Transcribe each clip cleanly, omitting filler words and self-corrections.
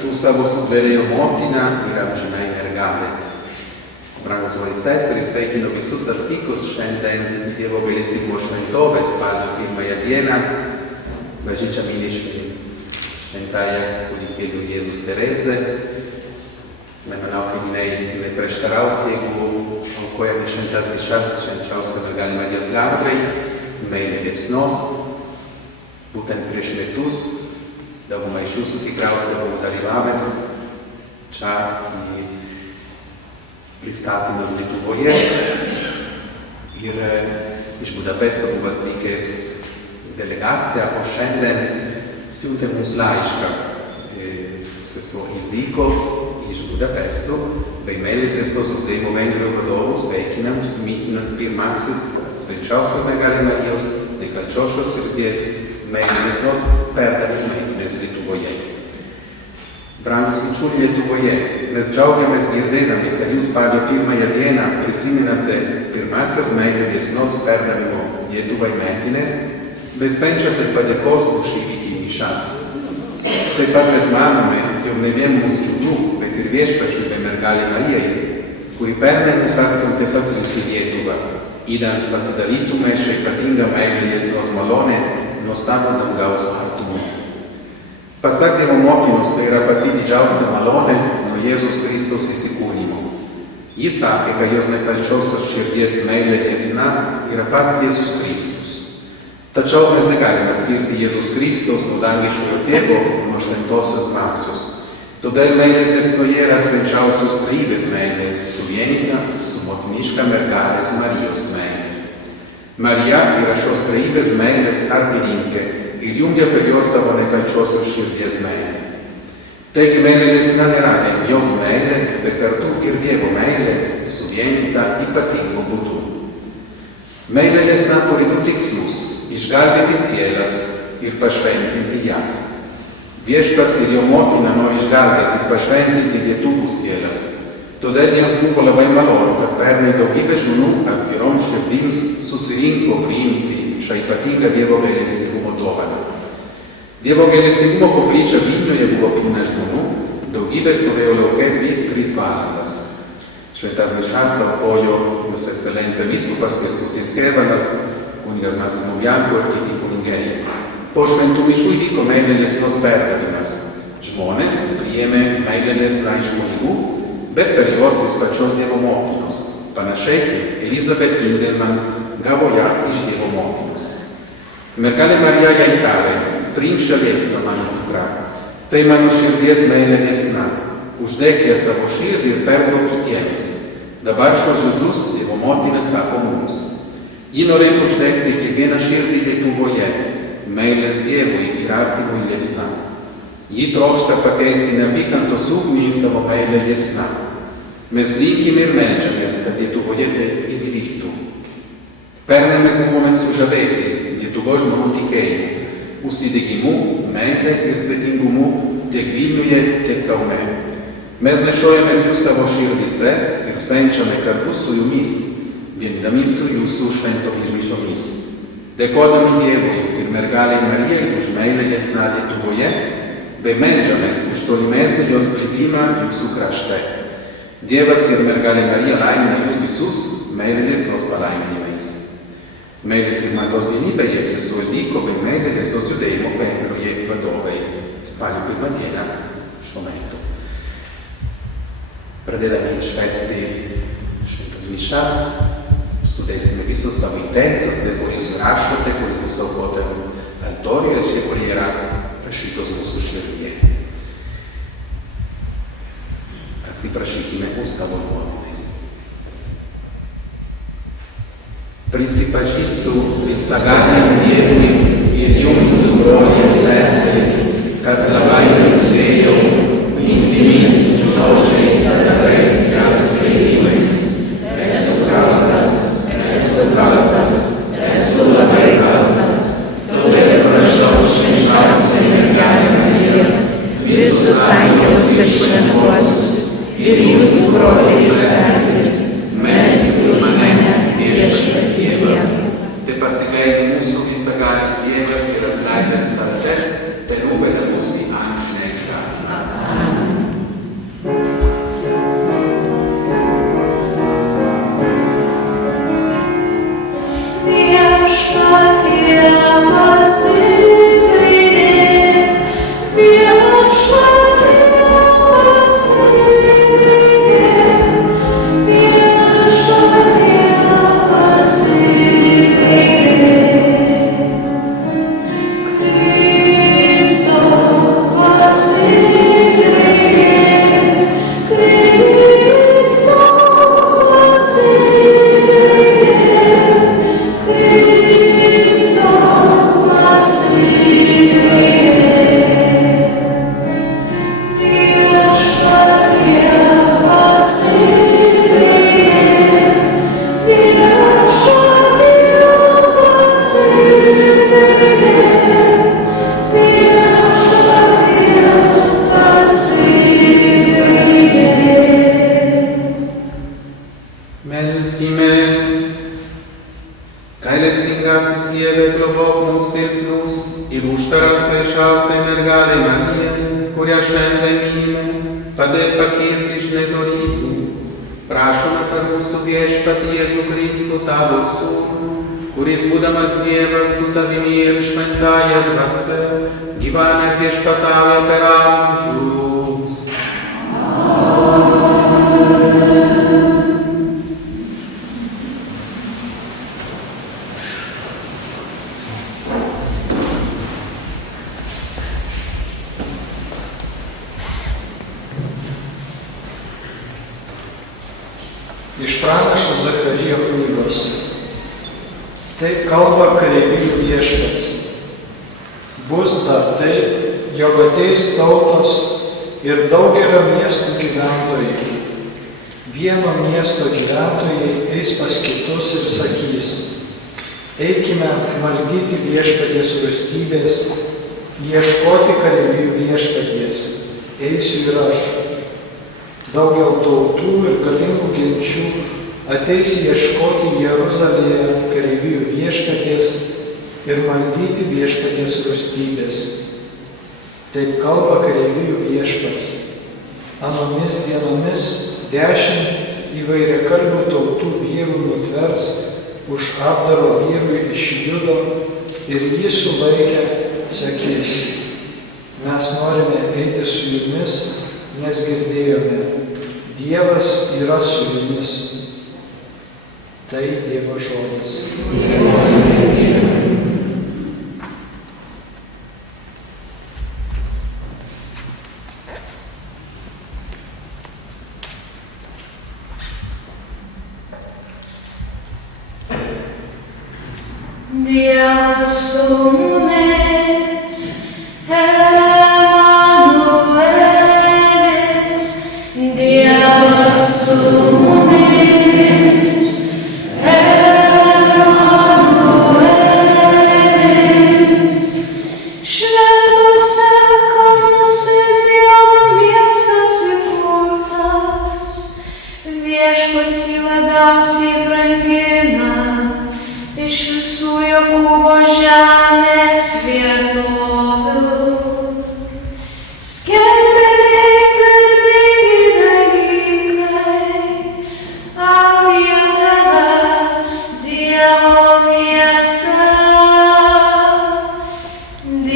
tu savo sutvėrėjo motina yra amžinai mergelė. Brangūs broliai seserys, sveikinu visus atvykus šiandien į Dievo gailestingumo šventovę spalio 1 dieną. Bažnyčia mini šventąją kūdikėlių Jėzus Terezę. Nemanau, kad jinai neprieštaraus, jeigu aukojame šventas mišias švenčiausią mergelę Marijos garbei, meilė liepsnos. Būtent prieš metus dauguma iš jūsų tikriausiai buvo dalyvavęs čia į pristatymas Lietuvoje ir iš Budapesto buvo atvykęs delegacija, o šiandien siuntė mums laišką sesuo Indiko iš Budapesto, bei meldėsi Sodėjimo Vengrijos vadovų sveikinams, mitinant pirmasis švenčiausios mergelės Marijos nekalčiosios širdies meilės perdavimo meilės Lietuvoje. Brangūs bičiuliai Lietuvoje, mes džiaugiamės girdėdami, kad jūs spalio 1 dieną prisimenate pirmasias meilės liepsnos perdavimo Lietuvai metines, bet švenčiate padėkos už įvykį mišias. Taip pat mes manome, jog ne vien mūsų džiugu, bet ir viešpačiui bei mergelei Marijai, kuri pernai mus atsiuntė pas jus į Lietuvą, idant pasidalytume šią ypatingą meilę Lietuvos malonę nuostabų dangaus artumu. Pasak Dievo motinos, tai yra pati didžiausia malonė nuo Jėzus Kristaus įsikūnymo. Jis sakė, kad jos nekalčiosios širdies meilė liepsna yra pats Jėzus Kristus. Tačiau mes negalime skirti Jėzus Kristaus nuo dangiškojo tėvo nuo šventosios dvasios. Todėl meilės liepsnoje yra švenčiausios trejybės meilė, suvienyta su motiniška mergelės Marijos meilė. Marija yra šios trejybės meilės tarpininkė ir jungia per jos savo nekalčiosios širdies meilę. Taigi meilė liepsna nėra vien jos meilė, bet kartu ir Dievo meilė suvienyta ypatingu būdu. Meilė liepsna turi du tikslus – išgelbėti sielas ir pašventinti jas. Viešpats ir jo motina nori išgelbėti ir pašventinti lietuvų sielas. Todėl jiems buvo labai malonu, kad pernai daugybė žmonių atviroms širdims susirinko priimti šią ypatingą Dievo gailestingumo dovaną. Dievo gailestingumo koplyčia Vilniuje buvo pilna žmonių, daugybė stovėjo lauke 2-3 valandas. Šventas mišias aukojo Jūsų Ekscelencija vyskupas Kęstutis Kėvalas, kunigas Massimo Bianco ir kiti kunigėliai. Po šventų mišių įvyko meilės liepsnos perdavimas. Žmonės priėmė meilės liepsną iš kunigų, bet per juos iš pačios Dievo motinos. Panašiai kaip Elizabeth Kindelman gavo ją iš Dievo motinos. Mergelė Marija jai tarė: priimk šią liepsną, mano dukra. Tai mano širdies meilė liepsna. Uždek ją savo širdį ir perduok kitiems. Dabar šios žodžius Dievo motina sako mums. Ji norėtų uždegti kiekvieną širdį Lietuvoje, meilės Dievui ir artimui liepsna. Ji trokšta pakeisti neapykantos ugnį į savo meilę liepsna. Mes linkime ir meldžiamės, kad Lietuvoje taip ir įvyktų. Pernai mes buvome sužavėti Lietuvos žmonių tikėjimu, užsidegimu, meilė ir svetingumu tiek Vilniuje, tiek Kaune. Mes nešiojamės jūs savo širdyse ir švenčiame kartu su jumis, viendami su jūsų šventomis mišiomis. Dėkodami Dievui ir mergelei Marijai už meilę liepsną Lietuvoje, bei meldžiamės už tolimesnį jos plitimą jūsų krašte. Dievas ir mergelė Marija laimina jūs visus meilės liepsnos palaiminimais. Meilės ir maldos vienybėje sesuo Indiko bei meilės Sodėjimo Vengrijoje vadovai spalio 1 dieną šiuo metu. Pradedami švęsti šventas mišias, sudėsime visus savo intencijos, tai kuris rašote, kuris bus aukota altorijoje, čia kurie yra rašytos mūsų širdyje. Atsiprašykime už savo nuodėmes. Prisipažįstu visagaliam Dievui ir jums, broliai ir seserys, kad labai nusidėjau mintimis, žodžiais, darbais ir sprendimais. Esu kaltas, esu labai kaltas. Todėl prašau švenčiausią mergelę Mariją, visus angelus ir šventuosius ir jūsų broliai ir seserys, melskit už mane viešpatie Dieve. Te pasigaili mūsų visagalis Dievas ir atleidęs kaltes, te nuveda mus į amžinąjį gyvenimą. padėk pakilti iš nedorybių. Prašome per mūsų viešpatį Jėzų Kristų, tavo sūnų, kuris būdamas Dievas su tavimi ir šventąja dvasia, gyvena ir viešpatauja per amžius. Iš pranašo Zacharijo knygos. Taip kalba kareivijų viešpats. Bus dar taip, jog ateis tautos ir daugelio miestų gyventojai. Vieno miesto gyventojai eis pas kitus ir sakys: eikime maldyti viešpaties rūstybės, ieškoti kareivijų viešpaties. Eisiu ir aš. Daugel tautų ir galingų genčių ateis ieškoti Jeruzalėje kareivijų viešpaties ir maldyti viešpaties rūstybės. Taip kalba kareivijų viešpats. Anomis dienomis 10 įvairiakalbių tautų vyrų nutvers už Abdaro vyrui iš Judo ir jį sulaikę sakys: mes norime eiti su jumis, nes girdėjome, Dievas yra su jumis. Tai Dievo žodis. Dievas su mumis, Dievas su mumis, Emanuelis. Šventuose kalnuose Ziono miestas įkurtas, viešpats jį labiausiai brangina iš visų Jokūbo žemės vietovių.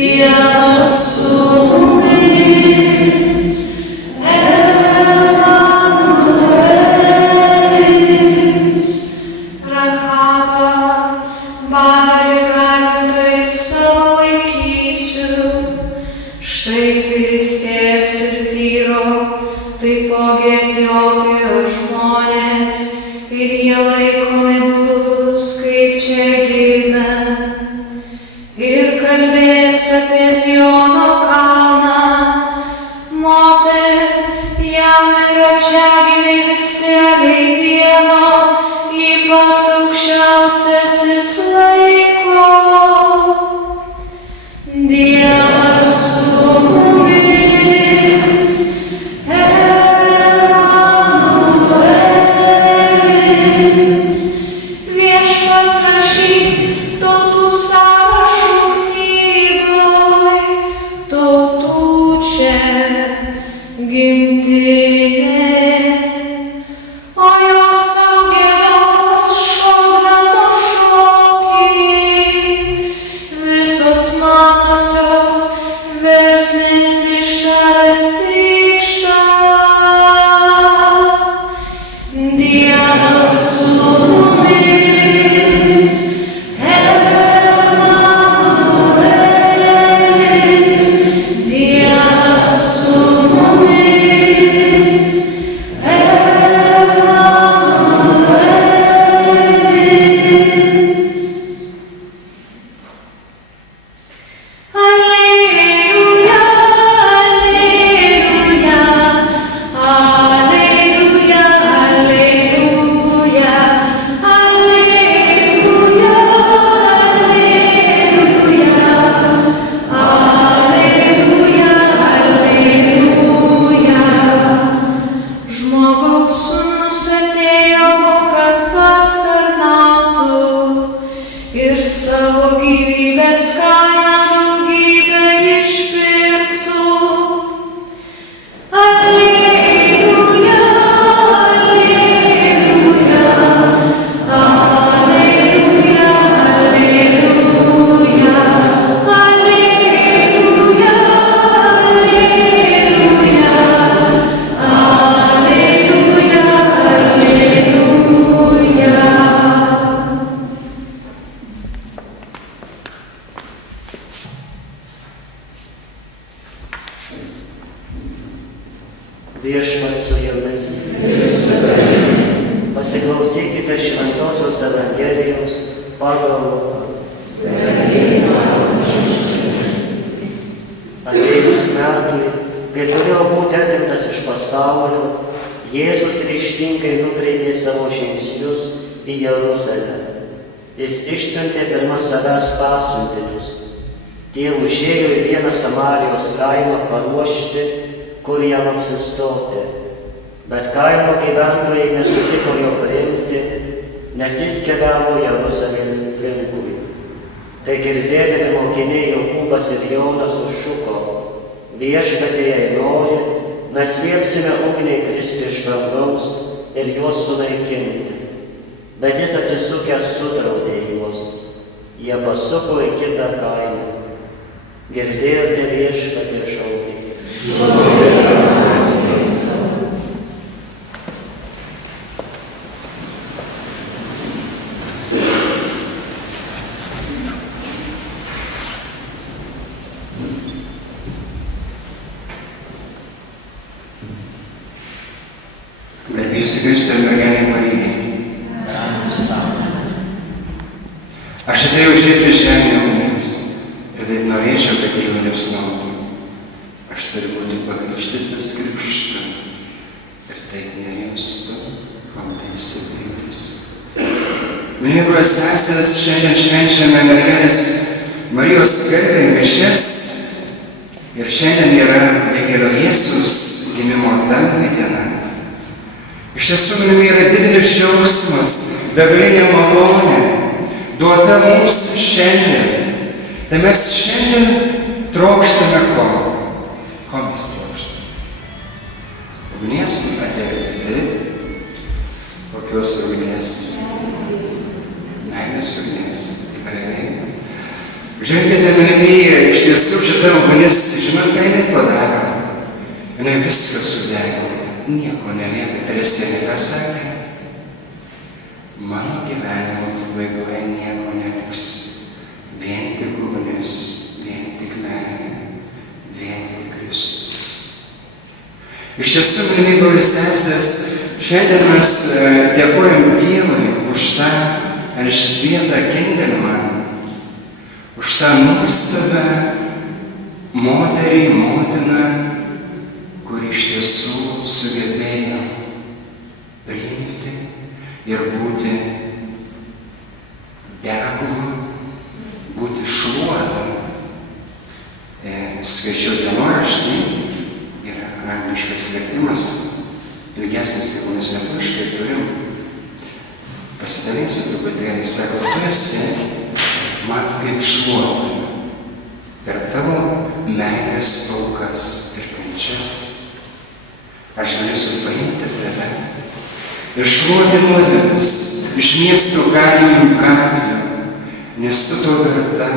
Dievas su mumis. Viešpats su jumis. Pasiklausykite Šventosios Evangelijos pagal Luką. Atėjus metui, kai turėjo būti atimtas iš pasaulio, Jėzus ryžtingai nukreipė savo žingsnius į Jeruzalę. Jis išsiuntė pirma savęs pasiuntinius. Tie užėjo į vieną Samarijos kaimą paruošti, kur jam apsistoti. Bet kaimo gyventojai nesutiko jo priimti, nes jis keliavo Jeruzalės linkui. Kai girdėdami mokiniai Jokūbas ir Jonas sušuko: Viešpatie, jei nori, mes liepsime ugniai kristi iš dangaus ir juos sunaikinti. Bet jis atsisukęs sudraudė juos. Jie pasuko į kitą kaimą. Girdėjote Viešpatie šaukį. Garbėsiu Kristui ir mergelei Marijai. Aš atėjau žiūrėti žemę ugnies ir taip norėčiau, kad jį liepsnotų. Aš turiu būti pakrikštytas krikštu ir taip nerimstu, kol tai įsipildys. Mylimi broliai ir seserys, šiandien švenčiame mergelės Marijos garbę mišias ir šiandien yra Prikelio Jėzaus gimimo dangui diena. Iš tiesų, mylimi, yra didelis džiaugsmas, begalinė malonė, duota mums šiandien. Tai mes šiandien trokštame ko? Ko mes trokštame? Ugnies atėjo taip, kokios ugnies? Meilės ugnies. Tikrai. Žiūrėkite, mylimi, iš tiesų šitą ugnis, žinot, ką jinai padaro? Jinai viską sudegino. Nieko nelieka. Teresė nepasakė, mano gyvenimo pabaigoje nieko neliks. Vien tik ugnis, vien tik meilė, vien tik Kristus. Iš tiesų, mylimi broliai ir seserys, šiandien mes dėkojam Dievui už tą elžbietą Kindelmą, už tą nuostabią moterį, motiną, kuri iš tiesų sugebėjo priimti ir būti deglu, būti šluota. Skaičiau dienoraštį, yra angliškas vertimas, ilgesnis, jeigu mes lietuviškai turim. Pasidalinsiu truputėlį, sako, tu esi man kaip šluota per tavo meilės aukas ir kančias. Aš galėsiu paimti tave ir šluoti nuodėmes iš miesto galimų gatvių, nes tu to verta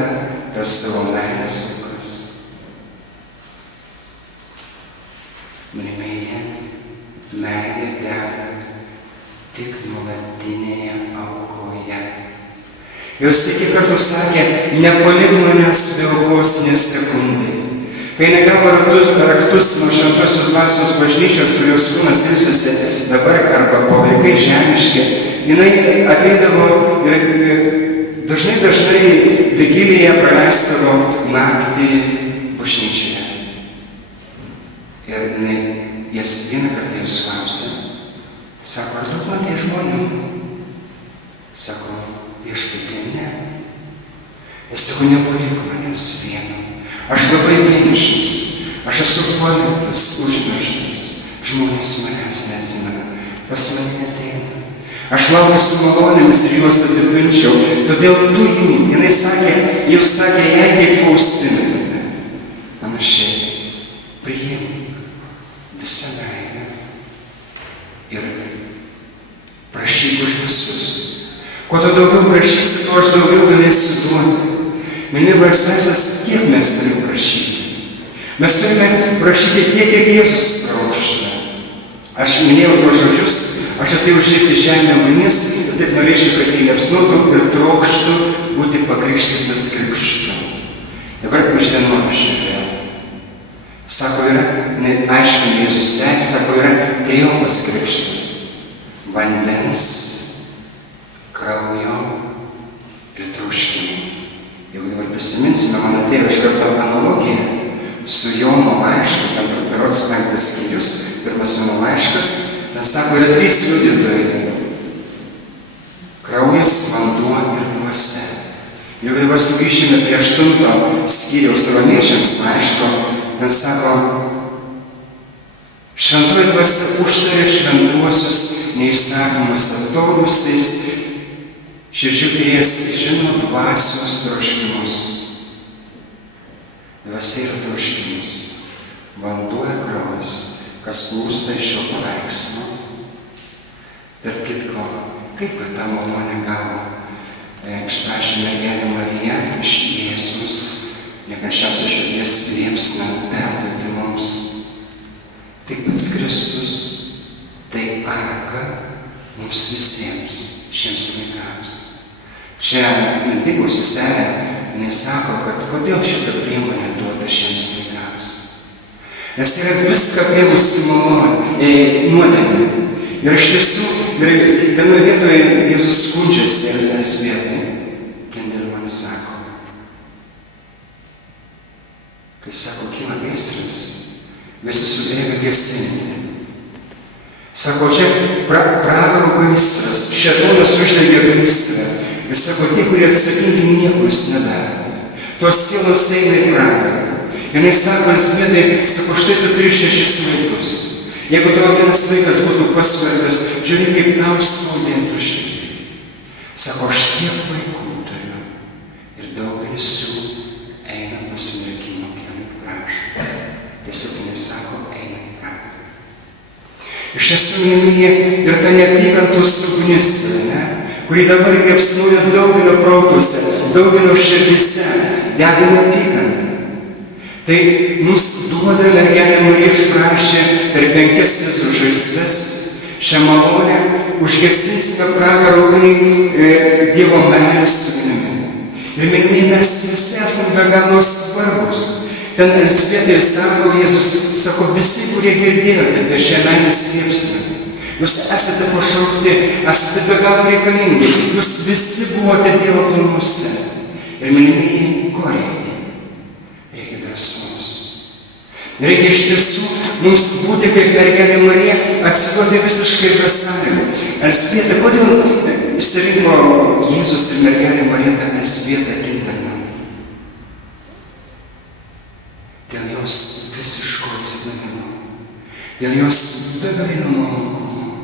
per savo meilės aukas. Mylimieji, meilė dega tik nuolatinėje aukoje. Jos iki kartų sakė, nepalik manęs be aukos nė sekundai. Kai negavo raktus nuo šventosios dvasios bažnyčios, kurios kūnas ilsisi dabar arba palaikai žemiški, jinai ateidavo ir dažnai vigiliją praleisdavo naktį bažnyčioje. Ir jinai jas vieną kartą jūs klausė, sako, ar daug matė žmonių? Sako, Viešpatie, ne. Jis sako, nepalik manęs vieno. Aš labai vienišas, aš esu paliktas, užmirštas, žmonės manęs neatsimena, pas mane ateina. Aš laukiu su malonėmis ir juos apipilčiau, todėl tu jų, jinai sakė, jūs sakė, jai kaip Faustina. Panašiai, priimk visą meilę ir prašyk už visus. Kuo tu daugiau prašysi, tuo aš daugiau galėsiu duoti. Mylimi broliai ir seserys, kiek mes turime prašyti? Mes turime prašyti tiek, kiek Jėzus trokšta. Aš minėjau tos žodžius, aš atėjau žiūrėti žemę ugnies ir taip norėčiau, kad jį liepsnotų ir trokštų būti pakrikštytas krikštu. Dabar iš dienoraščio vėl. Sako, yra, aiškiai Jėzus sekė, sako, yra vėl paskrikštas vandens, kraujo ir troškimo. Jeigu dabar prisiminsime, man atėjo iš karto analogija su Jono laišku, ten berods 5 skyrius, 1 Jono laiškas, ten sako, yra 3 liudytojai. Kraujas, vanduo ir dvasia. Jeigu dabar sugrįžime prie 8 skyriaus romiečiams laiško, ten sako, šventoji dvasia užtarė šventuosius neįsakomuose atodūsiais, širdžių tyrėjas žino dvasios troškimus. Dvasia yra troškimus, vanduo ir kraujas, kas plūsta iš šio paveikslo. Tarp kitko, kaip kad tą malonę gavo išprašė mergelė Marija iš Jėzus, nekančiausios širdies liepsną perduoti mums. Taip pats Kristus, tai arka mums visiems šiems laikams. Čia Antikų seselė, jinai sako, kad kodėl šitą priemonę duota šiems laikams. Nes yra viską apėmusi nuodėmė. Ir iš tiesų, vienoje vietoje Jėzus skundžiasi Elzbietai. Kendelman sako, kai sako, kyla gaisras, visi subėga gesinti. Sako, čia pragaro gaisras, šėtonas uždegė gaisrą. Ir sako, tie, kurie atsakingi, nieko jis nedaro. Tos sielos eina į pragarą. Ir jis sako, Elzbietai, sako, štai tu turi 6 vaikus. Jeigu tavo vienas vaikas būtų pasvartas, žiūrėk, kaip tau skaudėtų širdį. Sako, aš tiek vaikų turiu. Ir daugelis jų eina pasmerkimo keliu į pragarą. Tiesiog jis sako, eina į pragarą. Iš tiesų, mylimie, ir ta neapykantos ugnis, kuri dabar liepsnoja daugelio protuose, daugelio širdyse, dega neapykantą. Tai mums duoda mergelė Marija išprašė per 5 Jėzaus žaizdas šią malonę, užgesinsime pragaro ugnį Dievo meilės ugnimi. Ir mylimieji, mes visi esame be galo svarbus. Ten Elzbietai sako, Jėzus sako, visi, kurie girdėjote apie šią meilės liepsną, jūs esate pašaukti, esate be galo reikalingi, jūs visi buvote Dievo planuose. Ir mylimieji, ko reikia? Reikia drąsos. Reikia iš tiesų mums būti kaip mergelė Marija, atsiduoti visiškai be sąlygų. Elzbieta, kodėl išsirinko Jėzus ir mergelė Marija tą Elzbietą kintamą? Dėl jos visiško atsidavimo, dėl jos begalinio nuolankumo.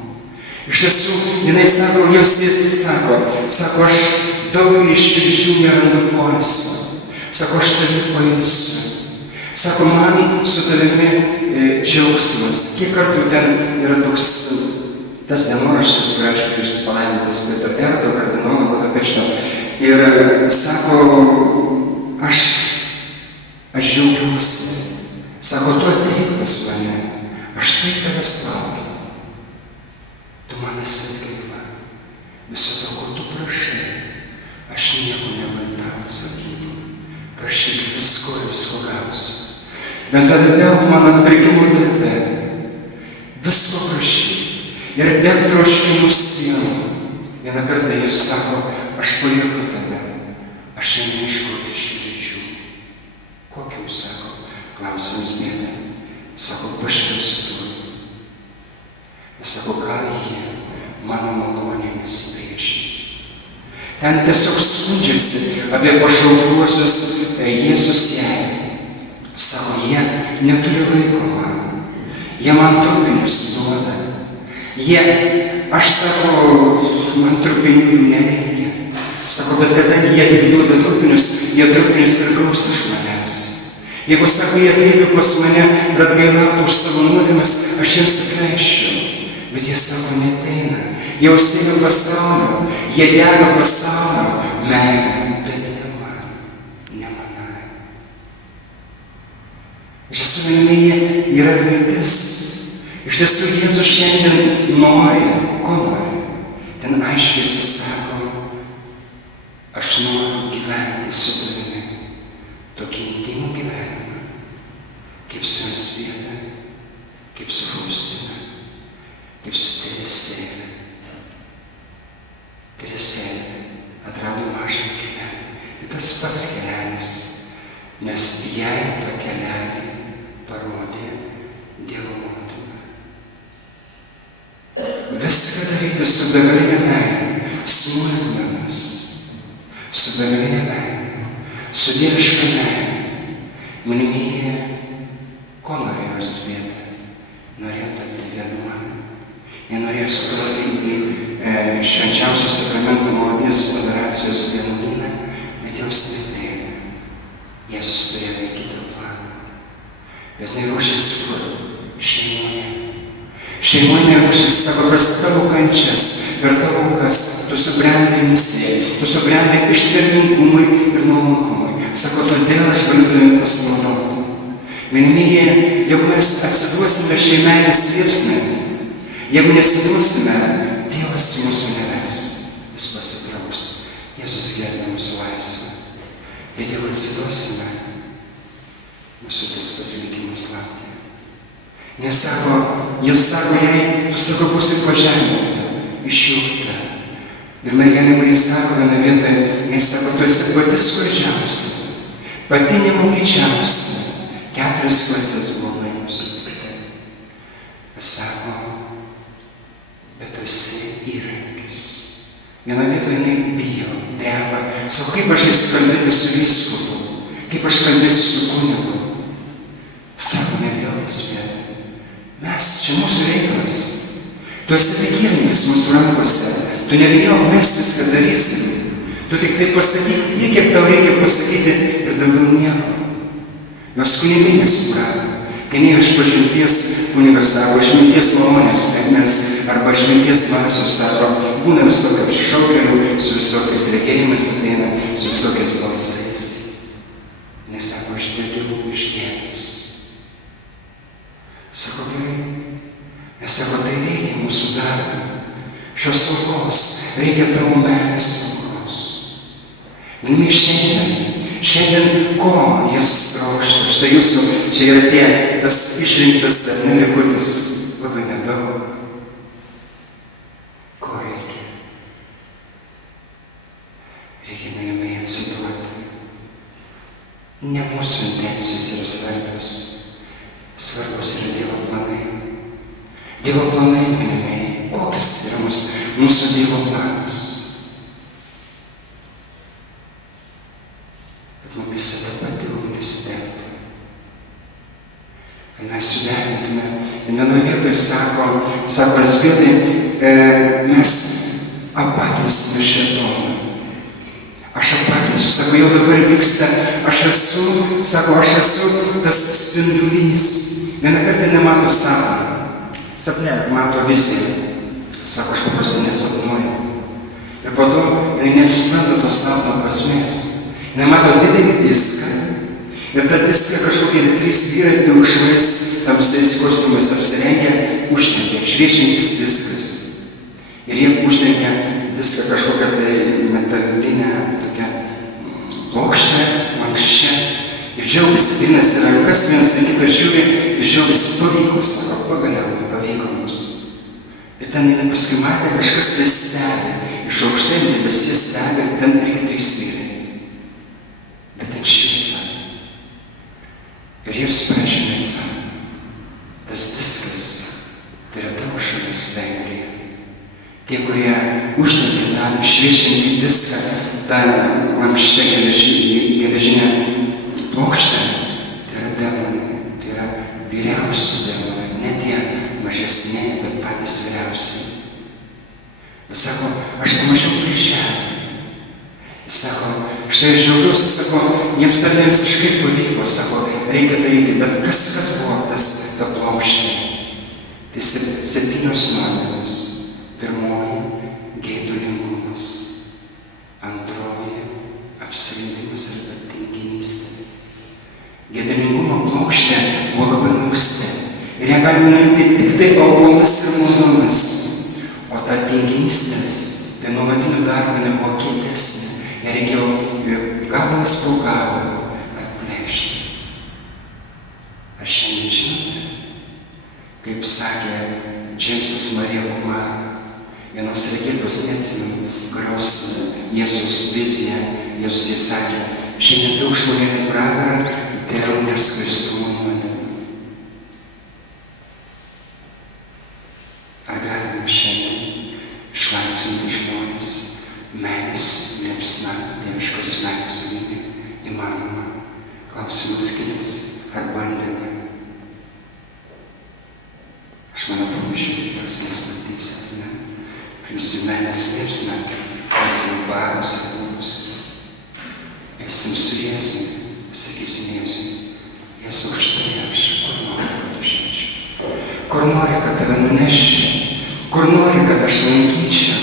Iš tiesų, jinai sako, jos sako, aš daugelį širdžių nerandu poilsio. Sako, aš tave pailsiu. Sako, man su tavimi džiaugsmas. Kiek kartų ten yra toks tas dienoraštis, kur aš palaimintas Pieto Erdo kardinolo Budapešto. Ir sako, aš džiaugiuosi. Sako, tu ateik pas mane. Aš taip tavęs laukiu. Tu man esi atgaila. Viso to, ko tu prašai, aš nieko negaliu tau atsakyti. Prašyk visko ir visko gausiu. Bendradarbiauk man atpirkimo darbe. Visko prašyk. Ir deg troškimų sielą. Vieną kartą jis sako, aš palieku tave. Aš einu ieškoti širdžių. Kokių, sako, klausimas bėda. Sako, pašvęstu. Jis sako, gal jie mano malonėmis priešins. Ten tiesiog skundžiasi apie pašauktuosius Jėzus jai. Sako, jie neturi laiko man. Jie man trupinius duoda. Aš sako, man trupinių nereikia. Sako, bet kadangi jie tik duoda trupinius, jie trupinius ir gaus iš manęs. Jeigu, sako, jie ateitų pas mane ir atgailautų už savo nuodėmes, aš jiems atleisčiau. Bet jie sako, neateina. Jie užsiėmė pasaulio, jie dega pasaulio meilę, bet ne man, ne manai. Iš tiesų, mylimieji, yra viltis. Iš tiesų, Jėzus šiandien nori, ko nori. Ten aiškiai jis sako, aš noriu gyventi su tavimi, tokį intimų gyvenimą, kaip su Elzbieta, kaip su Faustina. kaip su Teresėle. Teresėlė atrado mažą kelelį. Tai tas pats kelelis, nes jai tą kelelį parodė Dievo motina. Viską daryti su begaline meile, smulkmenas, su begaline meile, su dieviška meile. Mylimieji, ko norėjo Elzbieta? Norėjo tapti vienuole. Jie norėjo stoti į švenčiausios sakramentų nuodinės federacijos vienuolyną, bet jos nepriėmė. Jėzus turėjo kitą planą. Bet neruošėsi kur? Šeimoje. Šeimoje ruošėsi tavo kančias, per tavo aukas, tu subrendai misijai, tu subrendai ištvermingumui ir nuolankumui. Sako, todėl aš galiu tavimi pasinaudoti. Mylimieji, jeigu mes atsiduosime šiai meilės liepsnai, jeigu nesiduosime, Dievas mūsų neves, jis pasitrauks. Jėzus gerbė mūsų laisvę. Bet jeigu atsiduosime, mūsų tas pasilikimas laukia. Nes sako, jis sako jai, tu sako, būsi pažeminta, išjungta. Ir mergelė Marija sako vieną vietą, jai sako, tu esi pati skurdžiausia, pati nemokyčiausia. 4 klases buvo laimiusi. Sako, bet tu esi įrankis. Vieną vietą jinai bijo, dreba. Sako, kaip aš eisiu kalbėti su vyskupu, kaip aš kalbėsiu su kunigu. Sako, nebijok, Elzbieta. Mes, čia mūsų reikalas. Tu esi įrankis mūsų rankose. Tu nebijok, mes viską darysim. Tu tik tai pasakyk tiek, kiek tau reikia pasakyti ir daugiau nieko. Jos kunigai nesuprato. Kai ne išpažinties kunigas sako, išminties malonės pėmens arba išminties dvasios sako, būna visokių apsišaukėlių, su visokiais regėjimais ateina, su visokiais balsais. Nes sako, aš dedu iš Dievaus. Sako, gerai. Nes sako, tai reikia mūsų darbą. Šios aukos reikia tavo meilės aukos. Mylimieji, šiandien ko Jėzus trokšta? Štai jūsų, čia yra tas išrinktas likutis, labai nedaug. Ko reikia? Reikia, mylimieji, atsiduoti. Ne mūsų intencijos yra svarbios. Svarbus yra Dievo planai. Dievo planai, mylimieji, kokias yra mūsų Dievo planas? Mumis ta pati ugnis degtų. Kad mes suderintume. Ir vienoje vietoje sako Elzbietai, mes apatinsime šėtoną. Aš apatinsiu, sako, jau dabar vyksta, aš esu tas spindulys. Vieną kartą nemato sapną. Sapne mato viziją. Sako, aš paprastai nesapnuoju. Ir po to jinai nesupranta to sapno prasmės. Jinai mato didelį diską ir tą diską kažkokie 3 vyrai pilkšvais tamsiais kostiumais apsirengę uždengia, šviečiantis diskas. Ir jie uždengia diską kažkokią tai metalinę tokią plokštę, lankščią. Ir džiaugiasi, pinasi rankas, vienas į kitą žiūri ir džiaugiasi, pavyko, sako, pagaliau pavyko mums. Ir ten jinai paskui matė, kažkas tai stebi, iš aukštai debesies stebi, ir ten irgi 3 vyrai. Bet ten šviesa. Ir jie supražinai sako, tas diskas, tai yra tavo šalis Vengrija. Tie, kurie uždegė tą šviečiantį diską, tą lankščią geležinę plokštę, tai yra demonai, tai yra vyriausi demonai, ne tie mažesni, bet patys vyriausi. Bet sako, aš pamačiau kryželį. Jis sako, štai aš džiaugiuosi, sako, jiems dar ne visiškai pavyko, sako, reikia daryti, bet kas buvo ta plokštė? Tai 7 nuodėmės. Pirmoji – geidulingumas. Antroji – apsileidimas arba tinginystė. Geidulingumo plokštė buvo labai lanksti. Ir ją galima nuimti tik tai aukomis ir maldomis. O ta tinginystės, tai nuolatinių darbų nebuvo kietesnė. Ją reikėjo gabalas po gabalo atplėšti. Ar šiandien žinote, kaip sakė Džeimsas Marija Kumara, vienos religijos neatsimenu, kurios Jėzus viziją, Jėzus jai sakė, šiandien daug žmonių į pragarą dėl neskaistumo nuodėmių. Ar galime šiandien išlaisvinti žmonės meilės liepsna, dieviškos meilės savimi? Įmanoma. Klausimas kitas. Ar bandėme? Aš manau, pamažiau, prasmės matysite, ne? Priimsim meilės liepsna, esam barus ir būrus. Eisim su Jėzumi, sakysim Jėzui, Jėzau, štai aš, kur nori, kad užeičiau, kur nori, kad tave nuneščiau, kur nori, kad aš lankyčiau,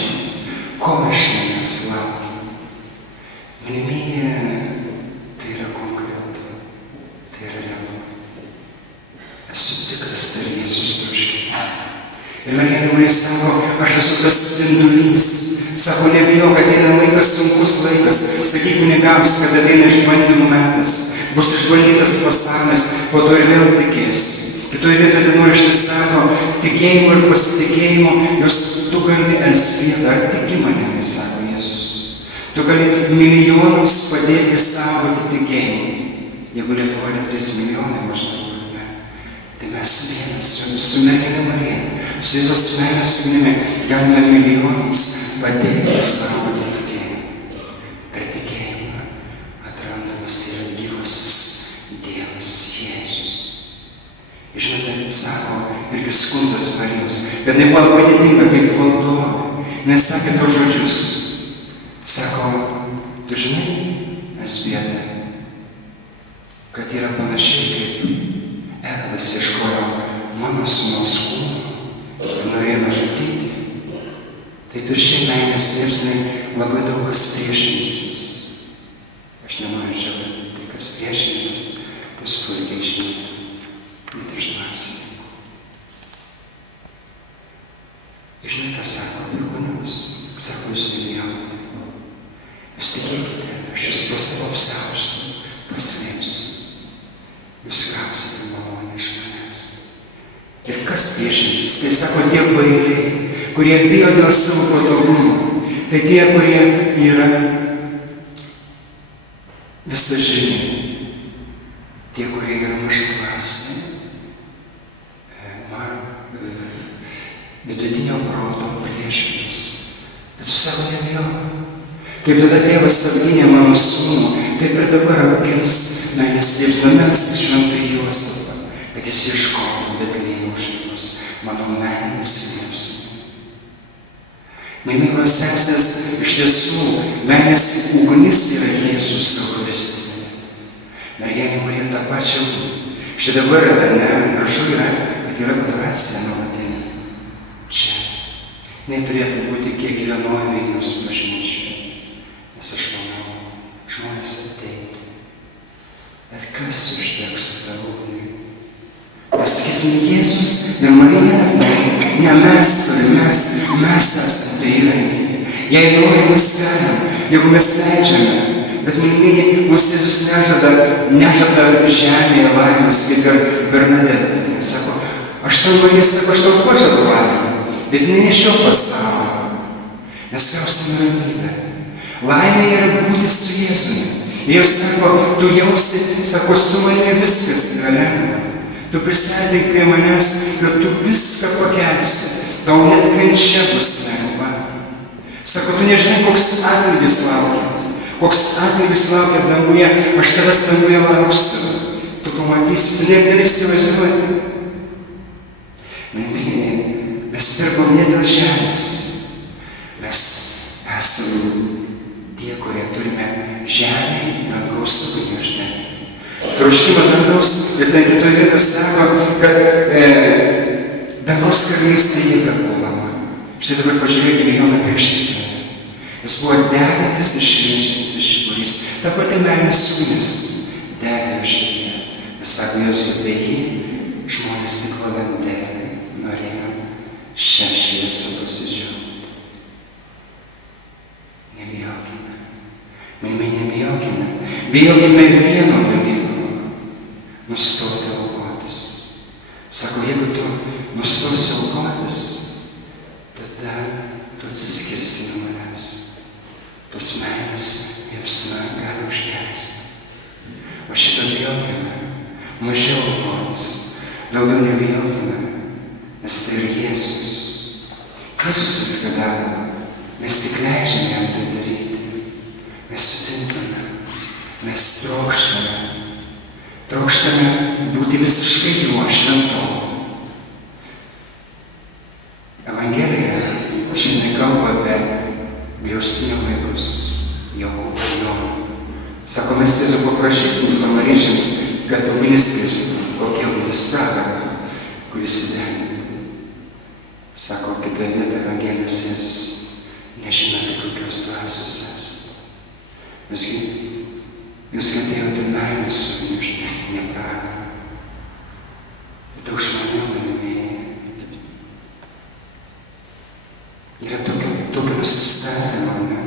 ko iš manęs laukiu. Mylimieji, tai yra konkretu, tai yra realu. Esu tikras, tai Jėzus troškimas. Ir mergelė Marija sako, aš esu tas spindulys. Sako, nebijau, kad ateina laikas, sunkus laikas. Sakyk kunigams, kad ateina išbandymų metas. Bus išbandytas pasaulis, po to ir vėl tikės. Kitoje vietoje dienoraštis sako, tikėjimo ir pasitikėjimo, jūs tu gali Elzbieta, ar tiki manimi, sako Jėzus. Tu gali milijonams padėti saugoti tikėjimą. Jeigu Lietuvoje 3 milijonai maždaug, ne, tai mes vienas su mergelė Marija, su Jėzus meilės ugnimi galime milijonams padėti saugoti tikėjimą. Per tikėjimą atrandamas yra gyvasis Dievas Jėzus. Žinote, sako irgi skundas Marijos, bet tai buvo labai didinga kaip valdovė. Nes sakė tos žodžius. Sako, tu žinai, Elzbieta, kad yra panašiai kaip Erodas ieškojo mano sūnaus kūno ir norėjo nužudyti. Taip ir šie meilės liepsnai labai daug kas priešinsis. Aš nenorėčiau, kad tai, kas priešinsis, bus puikiai išnyktų, net iš dvasininkų. Žinai, ką sako Dirūnas? Sako, jūs nebijote. Jūs tikėkite, aš jūs po savo apsiaustu paslėpsiu. Jūs gausite malonę iš manęs. Ir kas priešinsis? Tai sako tie bailiai, kurie bijo dėl savo patogumo. Tai tie, kurie yra visažiniai. Tie, kurie yra mažaklasiai. Vidutinio proto priešinius. Bet su savo nebijau. Kaip tada tėvas apgynė mano sūnų, taip ir dabar apgins meilės liepsnomis šventą Juozapą, kad jis ieškotų Betliejaus žydus mano meilės liepsnų. Mylimos sesės, iš tiesų, meilės ugnis yra Jėzus Eucharistija. Mergelė Marija tą pačią ugnį. Štai dabar gražu yra, kad yra adoracija nuolatinė. Čia. Neturėtų būti kiekvienoje Vilniaus bažnyčioje. Nes aš manau, žmonės ateitų. Bet kas uždegs tą ugnį? Mes sakysim, Jėzus ir Marija, ne mes turime, mes esame tai įrankiai. Jei norim, mes galim, jeigu mes leidžiame. Bet mylimieji, mums Jėzus nežada žemėje laimės, kaip ir Bernadeta. Sako, aš tau Marija, sako, aš tau pažadu laimę, bet ne šio pasaulio. Nes gausim ramybę. Laimė yra būti su Jėzumi. Ir Jėzus sako, tu jausi, sako, su manimi viskas yra lengva. Tu prisėdink prie manęs ir tu viską pakelsi. Tau net kančia bus lengva. Sako, tu nežinai, koks atlygis laukia. Koks atlygis laukia danguje, aš tavęs danguje lauksiu. Tu pamatysi, tu net gali įsivaizduoti. Mes dirbam ne dėl žemės. Mes esame tie, kurie turime žemę, dangaus sugniuždę. Troškimą dangaus, ir ten kitoje vietoje sako, kad dangaus karalystė jėga puolama. Štai dabar pažiūrėkime Joną Krikštytoją. Jis buvo degantis ir šviečiantis žiburys. Ta pati meilės ugnis degė širdyje. Ir sako, Jėzus apie jį, žmonės tik valandėlį norėjo šią šviesą pasidžiaugti. Nebijokime. Mylimai, nebijokime. Bijokime ir vieno dalyko. Nustoti aukotis. Sako, jeigu tu nustosi aukotis, tos meilės liepsna gali užgesti. O šitą bijokime, mažiau žmonės, daugiau nebijokime, nes tai yra Jėzus. Jėzus viską daro, mes tik leidžiame jam tai daryti. Mes sutinkame, mes trokštame būti visiškai juo šventom. Evangelija šiandien kalba apie griaustinio vaikus, Jokūbą ir Joną. Sako, mes tiesiog paprašysim samariečiams, kad ugnis kristų, kokia ugnis pragarą, kuris įdegintų. Sako, kita vieta Evangelijos Jėzus, nežinote, kokios dvasios esate. Jūs atėjote meilės su uždegti nepragarą. Daug žmonių laimėjo. Yra tokio nusistatymo, ne?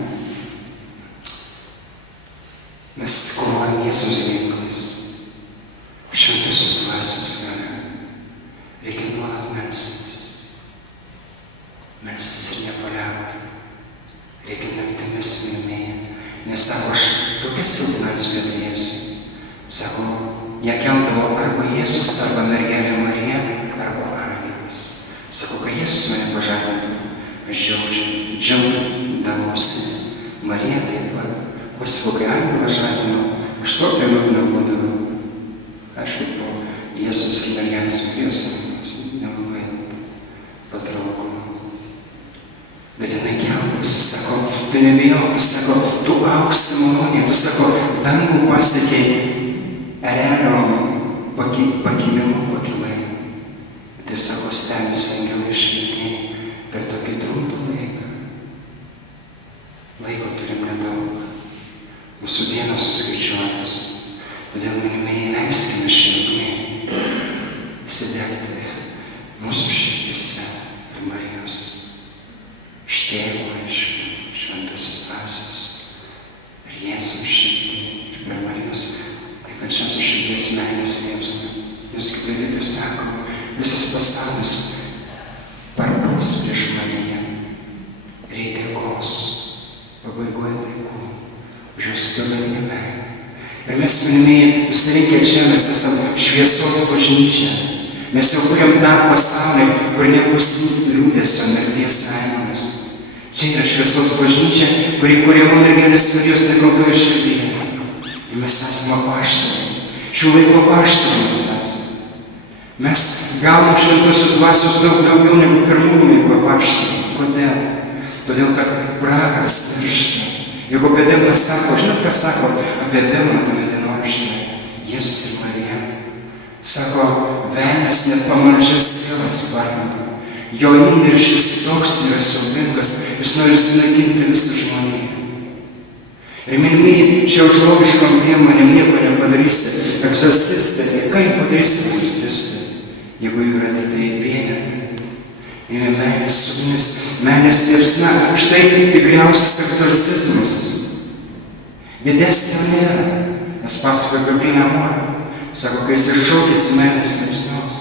Mes kovojame Jėzaus ginklais, šventosios dvasios galia. Reikia nuolat melstis ir nepaliauti. Reikia naktimis minėti, nes sako, aš tokia silpna atspėda Jėzui. Sako, ją keldavo arba Jėzus, arba mergelė Marija, arba angelas. Sako, kai Jėzus mane pažadindavo, aš džiaugdavausi. Marija taip pat. O savo, kai angelą žadino, aš tokia liūdna būdavau. Aišku, po Jėzus ir mergelės Marijos namus nelabai patrauko. Bet jinai kelbusi, sako, tu nebijok, tu sako, tu auksi malonė, tu sako, dangų pasiekei erelio pakilimo pakilai. Tai sako, stebisi angelai šventieji per tokį trumpą laiką. Laiko turim nedaug. Mūsų dienos suskaičiuotos. Todėl, mylimieji, leiskime šilumai įsidegti mūsų širdise ir Marijos iš Tėvo, iš šventosios dvasios ir Jėzaus širdį ir per Marijos kančiausios širdies meilės liepsną. Jūs kaip Davidui sako, visas pasaulis parpuls prieš Mariją. Reikia dėkos pabaigoje laikų už jos galinę meilę. Ir mes, mylimieji, visą reikia čia, mes esame šviesos bažnyčia. Mes jau kuriam tą pasaulį, kur nebus liūdesio, mirties aimanos. Čia yra šviesos bažnyčia, kuri kuriama mergelės Marijos nekaltoje širdyje. Ir mes esame apaštalai. Šių laikų apaštalai mes esame. Mes gaunam šventosios dvasios daug daugiau negu pirmųjų laikų apaštalai. Kodėl? Todėl, kad pragaras miršta. Juk apie Demną sako, žinot, kas sako apie Demną tame dienoraštyje? Jėzus ir Marija. Sako, velnias net pamaldžias sielą spardo. Jo įniršis toks yra siaubingas, jis nori sunaikinti visą žmoniją. Ir mylimieji, čia žmogiškom priemonėm nieko nepadarysi. Egzorcistai, kaip padarysi egzorcistai, jeigu jų yra tik tai vienetai. Ir meilės ugnis, meilės liepsna, štai tikriausias egzorcizmas. Didesnio nėra, nes pasakoja Gabrielė Morė. Sako, kai jis iššaukėsi meilės liepsnos.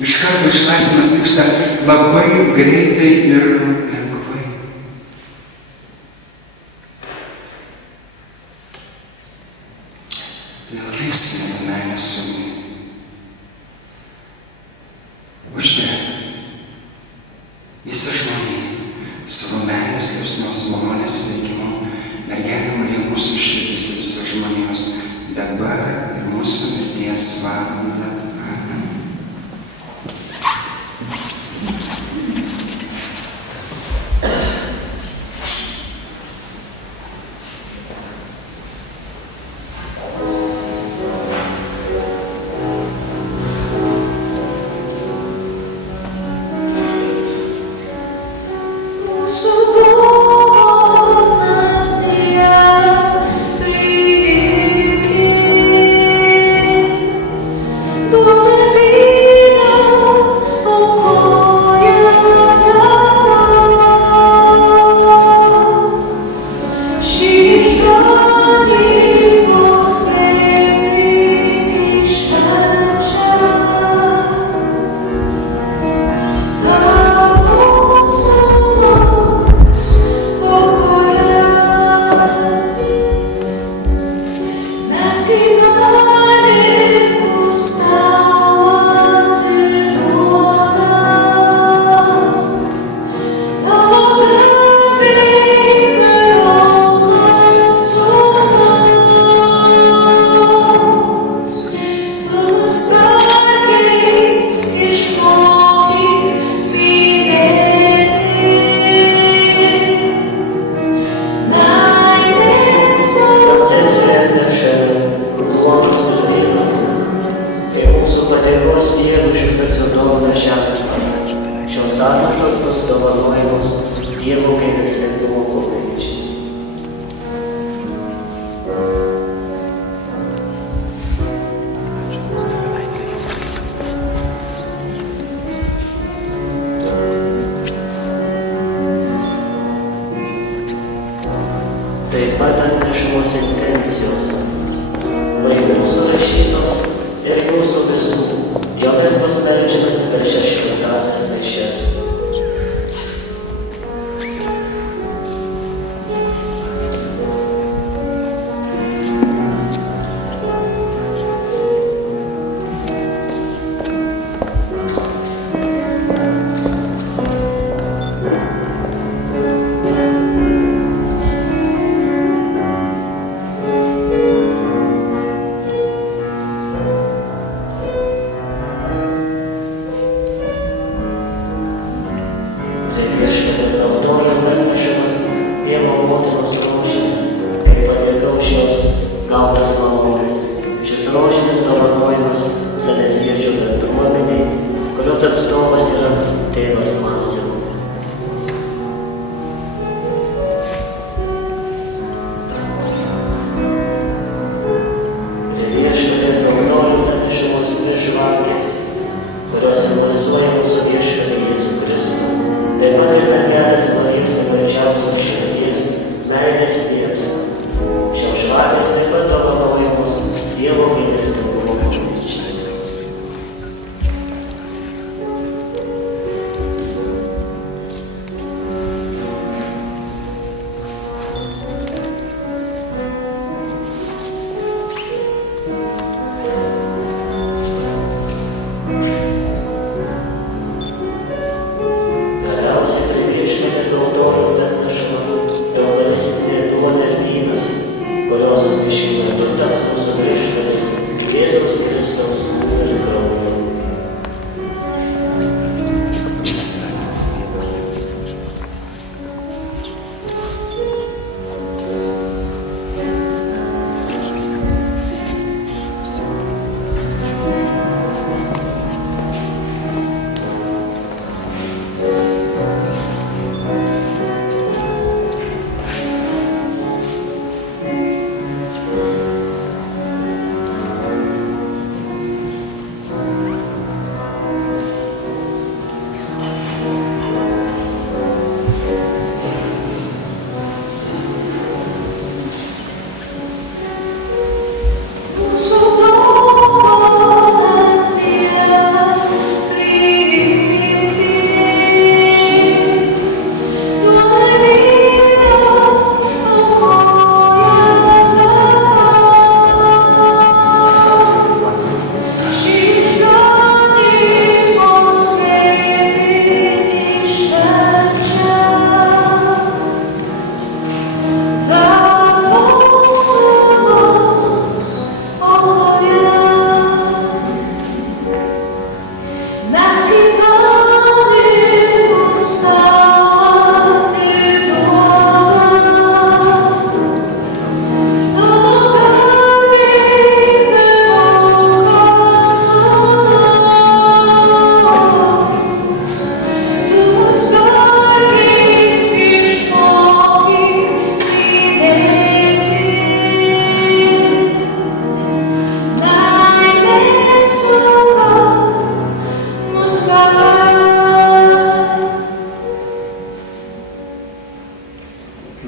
Iš karto išlaisvimas vyksta labai greitai ir lengvai. Nelkėsime meilės ugnį. Uždeg visą žmoniją savo meilės liepsnos malonės veikimu. Mergelė Marija mūsų širdis ir visos žmonijos dabar ir mūsų mirties valandą. Amen. So visokios dovanojamos Dievo gailestingumo koplyčiai. Taip pat atnešamos intencijos, laikų surašytos ir mūsų visų, jomis bus melžiamasi per šias šventąsias mišias.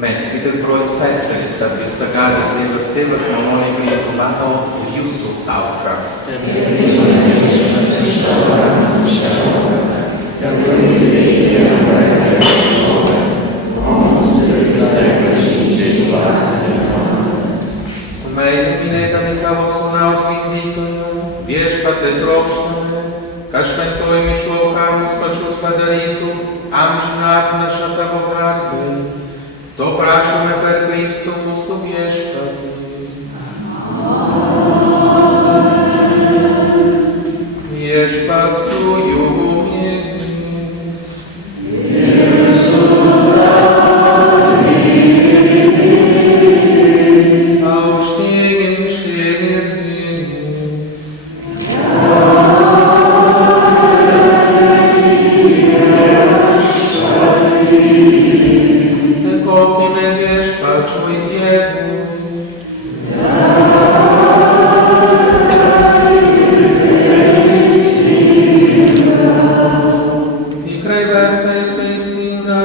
Melsitės, broliai seserys, kad visagalis Dievas Tėvas maloniai priimtų mano ir jūsų auką. Su meile minėdami tavo sūnaus vykdytojo, viešpatie trokštame, kad šventoji mišių auka mus pačius padarytų amžiną atnašą tavo garbei. To prašome per Kristų mūsų viešpatį. Viešpats su jumis. Aukštyn širdis.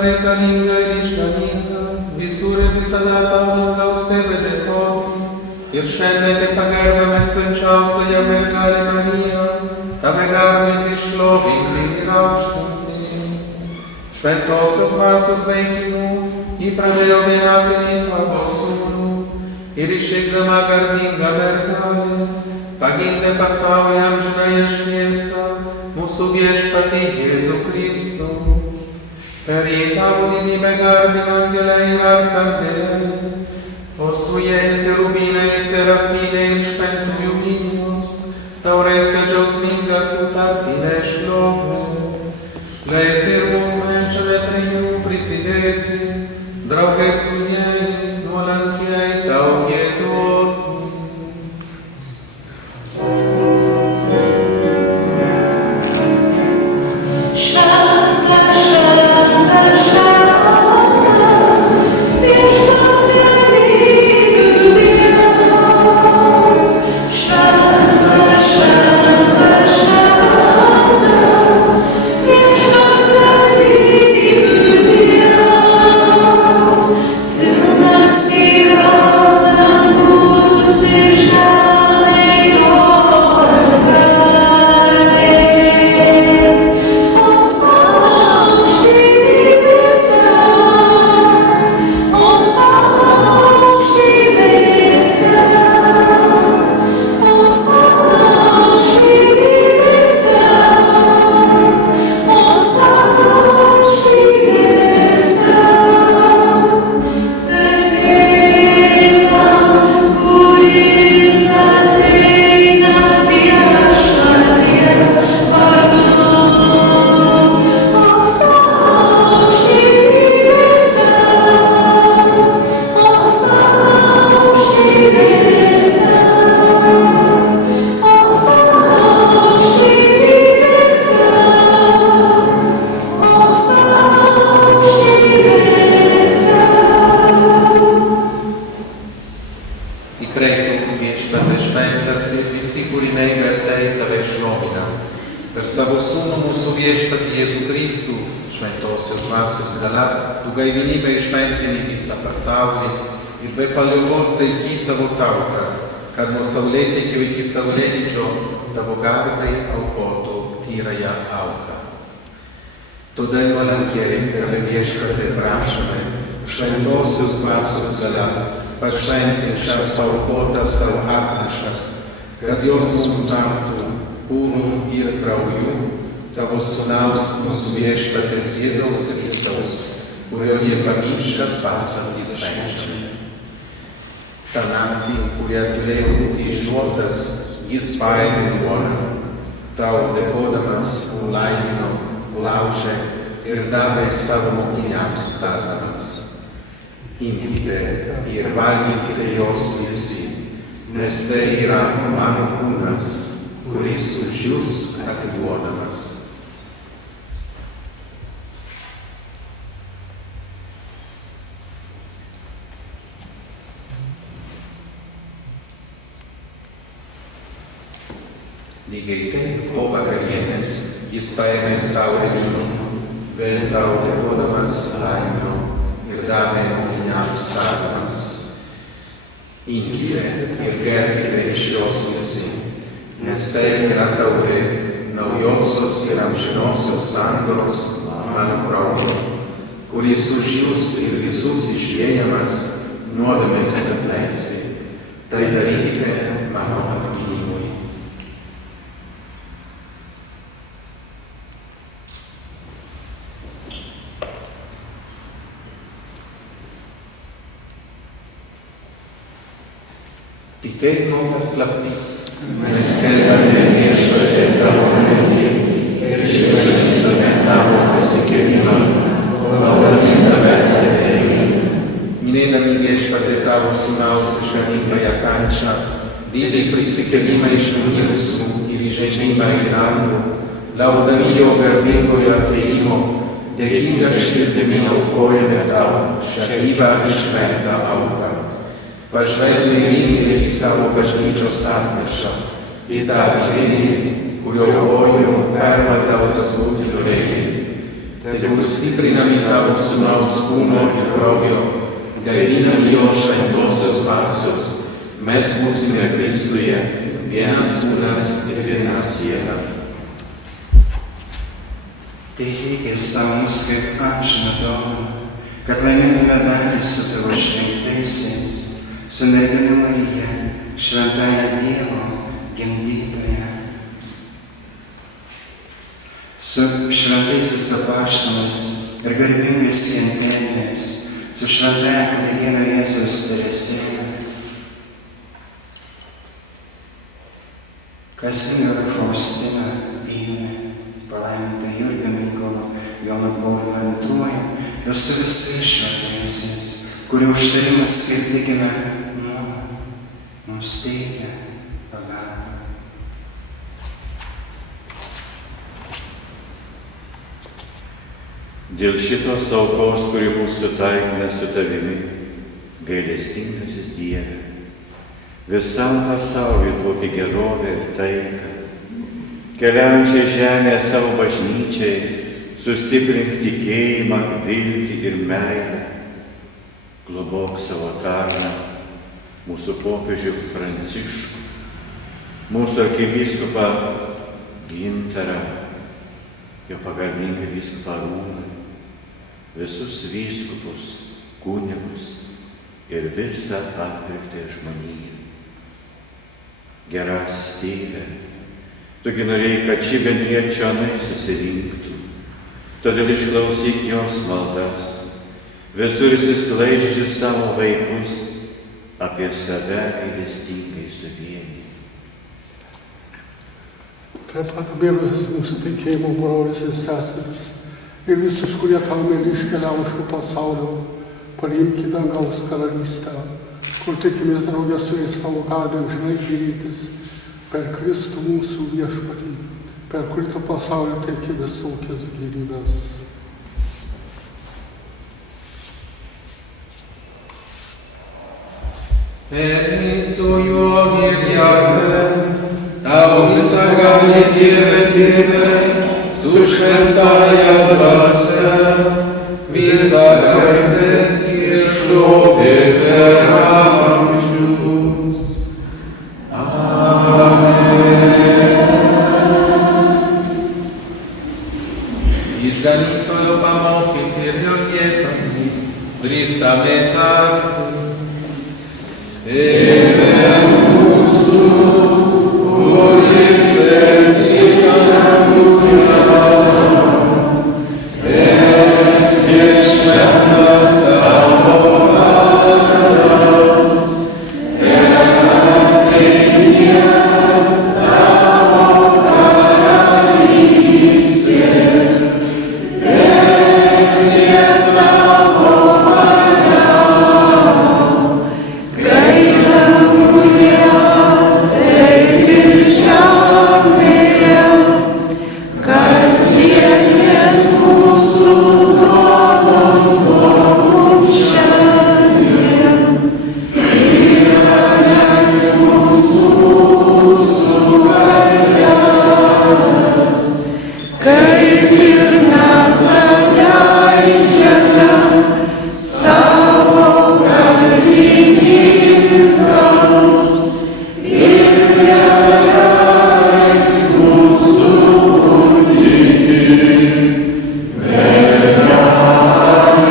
reikalinga ir išganinga, visur ir visada tau dangaus tėve dėkoti. Ir šiandien tik pagerbame švenčiausiąją mergelę Mariją, tave garbinti, šlovinti ir aukštinti. Šventosios dvasios veikimu ji pradėjo vienatinį tavo sūnų ir išeidama garbinga mergelė pagimdė pasaulį amžinąją šviesą, mūsų viešpatį Jėzų Kristų. Per jį tavo didybę garbina angelai ir arkangeliai, o su jais kerubinai, serafiniai ir šventųjų minimos, tau reiškia džiaugsmingas sutartinė šlovė. Leis ir mums menčiame prie jų prisidėti, draugai su jais nuolankiai tau giedoti. Kad nuo saulėtekio iki saulėlydžio tavo garbei aukotų tyrąją auką. Todėl nuolankiai tave viešpatie prašome, šventosios dvasios galia, pašventink šias aukotas tavo atnašas, kad jos mums taptų kūnu ir krauju tavo sūnaus mūsų viešpaties Jėzaus Kristaus, kurio niekamiškas paslaptis švenčiame. Ta naktį, kurie turėjo būti išduotas, jis paėmė duoną, tau dėkodamas laimino, laužė ir davė savo mokiniams tardamas. Imkite ir valgykite jos visi, nes tai yra mano kūnas, kuris už jus atiduodamas. Lygiai taip, po vakarienės jis paėmė saulę vyno, vėl tau dėkodamas laimino ir davė mokiniams tardamas. Imkite ir gerkite iš jos visi, nes tai yra taurė naujosios ir amžinosios sandoros mano kraujo, kuris už jūs ir visus išliejamas nuodėmėms atleisi. Tai darykite mano atminimui. Tikėjimo paslaptis. Mes skelbiame viešpatie tavo mirtį ir išpažįstame tavo prisikėlimą, kol tave sekėjame. Minėdami viešpatie tavo sūnaus išganingąją kančią, didį prisikėlimą iš numirusių ir įžengimą į dangų, laukdami jo garbingojo atėjimo, dėkinga širdimi aukojame tau šią gyvą ir šventą auką. Pažvelgime į savo bažnyčios atnašą, į tą idėją, kurio kojų permatautas būti turėjai. tegul stiprinami tavo sūnaus kūno ir kraujo, gaivinami jo šventosios dvasios, mes būsime Kristuje, vienas kūnas ir viena siela. Tai teikės tau mus kaip amžiną dovaną, kad laimėtume dalį su tavo šventaisiais, su mergele Marija, šventąja Dievo gimdytoja, su šventaisiais apaštalais ir garbingais kentėjais, su šventąja kunigėle Jėzaus Teresėle, Kazimierą Faustiną Vynę, palaimintą Jurgį Mykolą, Joną Paulių II ir su visais šventaisiais, kurių užtarimas, kaip tikime, mums teikia pagalbą. Dėl šitos aukos, kuri mūsų taikina su tavimi, gailestingasis Dieve, visam pasauliu duok gerovę ir taiką, keliaujančiai žemėje savo bažnyčiai, sustiprink tikėjimą, viltį ir meilę, globok savo tarną, mūsų popiežių Pranciškų, mūsų arkivyskupą Gintarą, jo pagalbinką vyskupą Arūną, visus vyskupus, kunigus ir visą atpirktąją žmoniją. Gerasis Tėve, tugi norėjai, kad ši bendrija čionai susirinktų, todėl išklausyk jos maldas, visur išsisklaidžiusi savo vaikus, apie save gailestingai suvienyti. Taip pat mielas mūsų tikėjimo brolis ir seseris ir visus, kurie tau mėly iškeliavo iš pasaulio, paimk į dangaus karalystę, kur tikimės draugę su jais tavo garbę amžinai gydytis per Kristų mūsų viešpatį, per kurį tu pasaulio teiki visokias gyvybes. Per su juo vėliavę, tau visagalį Dieve Tėve, su šventąja dvasia, visa garbė ir šlovė per amžius. Išganytojo pamokyti ir jo liepami, drįstame tarti. Tėve mūsų, kuris esi danguje, esmė šventas tavo vardas, ateinie tavo karalystė, teesie tavo valia, kaip danguje, taip ir žemėje, kasdienės mūsų duonos duok mums šiandien, ir atleisk mums mūsų kaltes, kaip ir mes atleidžiame savo kaltininkams, ir neleisk mūsų gundyti, bet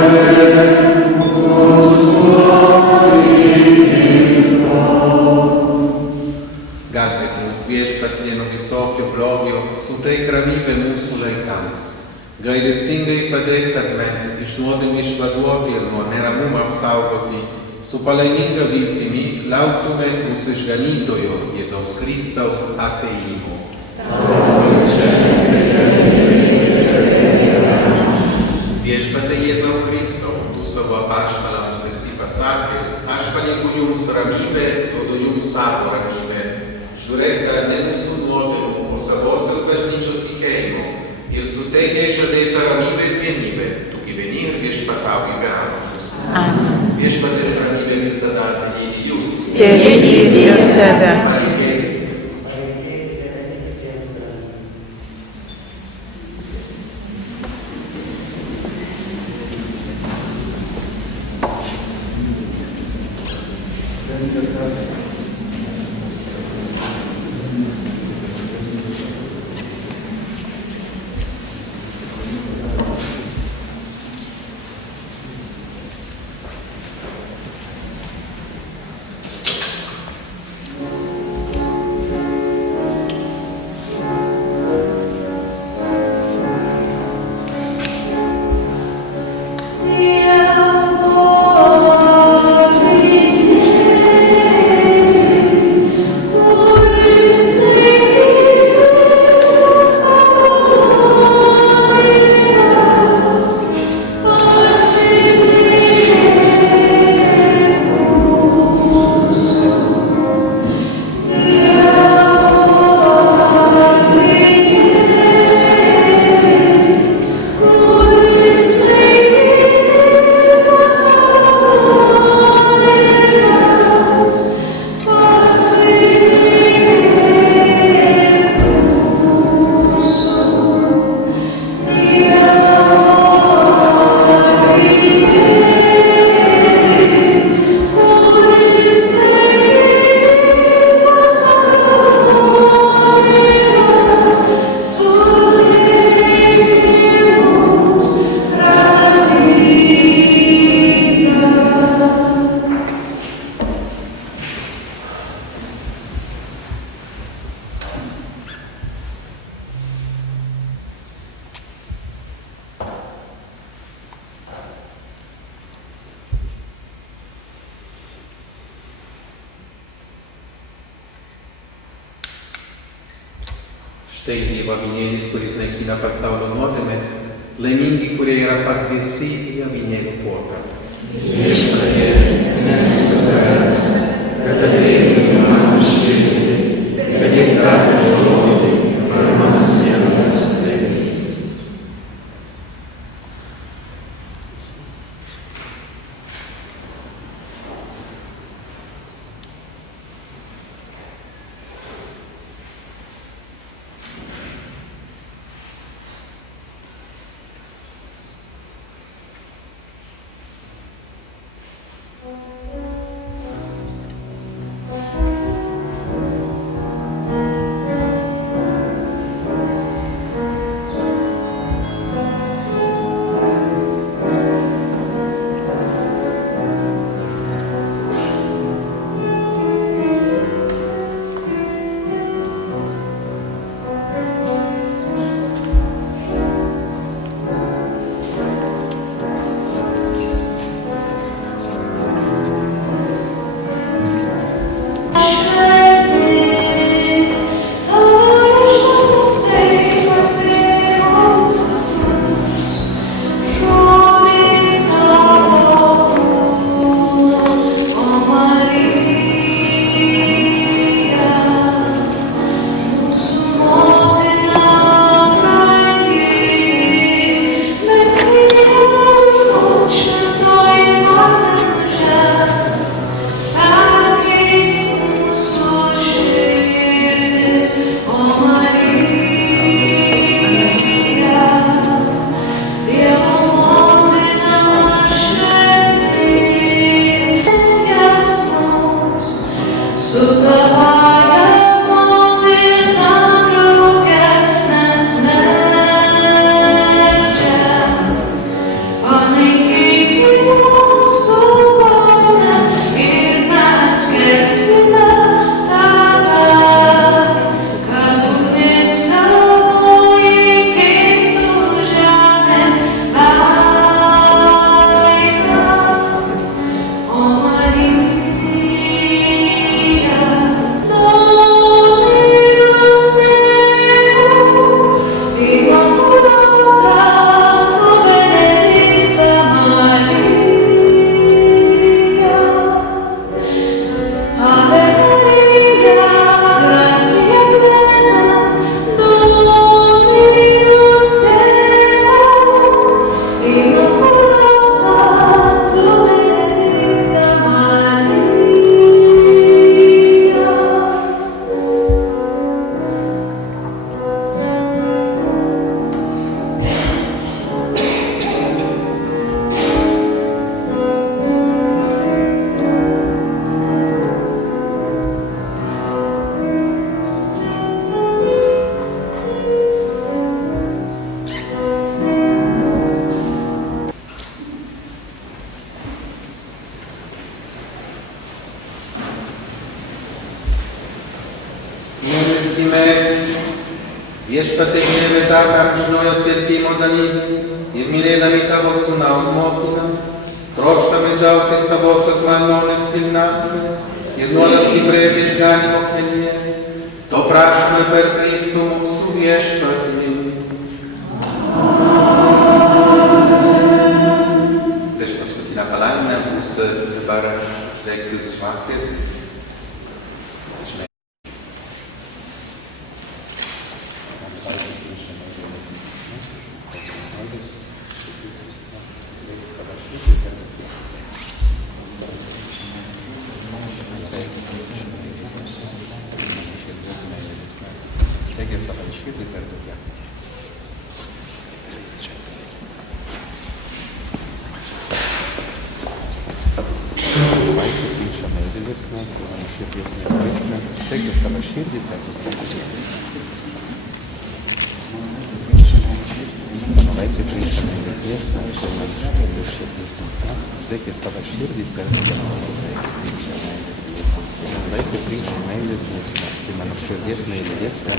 gelbėk mus nuo pikto. Gelbėk mus viešpatie nuo visokio blogio, suteik ramybę mūsų laikams. Gailestingai padėk, kad mes iš nuodėmių išvaduoti ir nuo neramumo apsaugoti, su palaiminga viltimi lauktume mūsų išganytojo Jėzaus Kristaus atėjimo. Viešpatie Jėzau Kristau, tu savo apaštalams esi pasakęs, aš palieku jums ramybę, duodu jums savo ramybę. Žiūrėkite ne mūsų nuodėmių, o savosios bažnyčios tikėjimo ir suteikia žadėtą ramybę ir vienybę, tu gyveni ir viešpatauji be amžius. Amen. Viešpaties ramybė visada lydi jūs. Lydi ir tave. Štai Dievo avinėlis, kuris naikina pasaulio nuodėmes, laimingi, kurie yra pakviesti į avinėlių puotą. Viešpatie, mesk tavęs, kad ateitum į mano širdį, kad tik tavo žodį per mano sielą paskleidys. žemiskime viešpatie Dieve, tā kā žinojot pirkimo dalības ir mylėdami tavo sūnaus motiną, troškame džiaugtis tavosios malonės pilnatvę ir nuolat stiprėti išganymo kelyje. To prašome per Kristų mūsų viešpatį. Prieš paskutinę palaiminę bus dabar uždegtos žvakės. Mano vaikai priimša meilės liepsną, tai mano širdies meilės liepsna. Uždegęs tavo širdį, perduok ją kitiems. Mano vaikai priimša meilės liepsną, tai mano širdies meilės liepsna.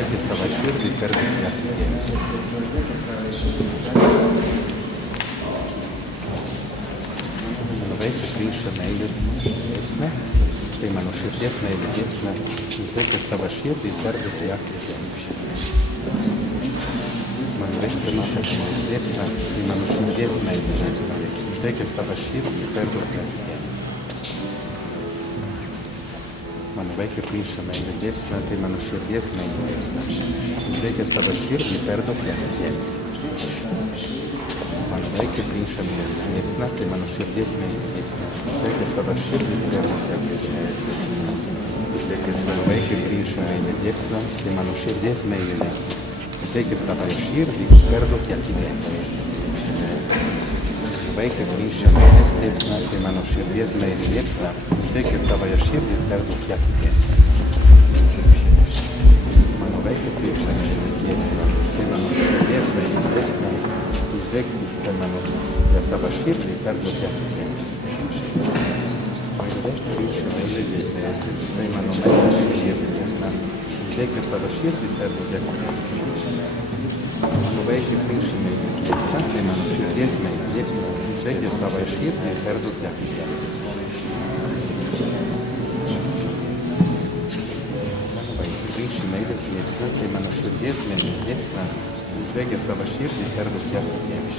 Uždegęs tavo širdį, perduok ją kitiems. Mano vaikai priimša meilės liepsną, tai mano širdies meilės liepsna. Uždegęs tavo širdį, perduok ją kitiems. Vaikai priimša meilės liepsną, tai mano širdies meilės liepsna. Uždegęs tavo širdį, perduok ją kitiems. Mano vaikai priimša meilės liepsną, tai mano širdies meilės liepsna. Uždegęs tavo širdį, perduok ją kitiems. Mano vaikai priimša meilės liepsną, tai mano širdies liepsna. Uždegęs tavo širdį, perduok ją kitiems. Mano vaikai priimša meilės liepsna, tai mano širdies meilės liepsna. Uždegęs tavo širdį, perduok ją kitiems. Mano vaikai priimša meilės liepsna, tai mano širdies meilės liepsna. Uždegęs tavo širdį, perduok ją kitiems. Vaikai priimša meilės liepsna, tai mano širdies meilės liepsna. Uždegęs tavo širdį, perduok ją kitiems. Tai mano meilės širdies liepsna, uždegęs tavo širdį, perduok ją kitiems.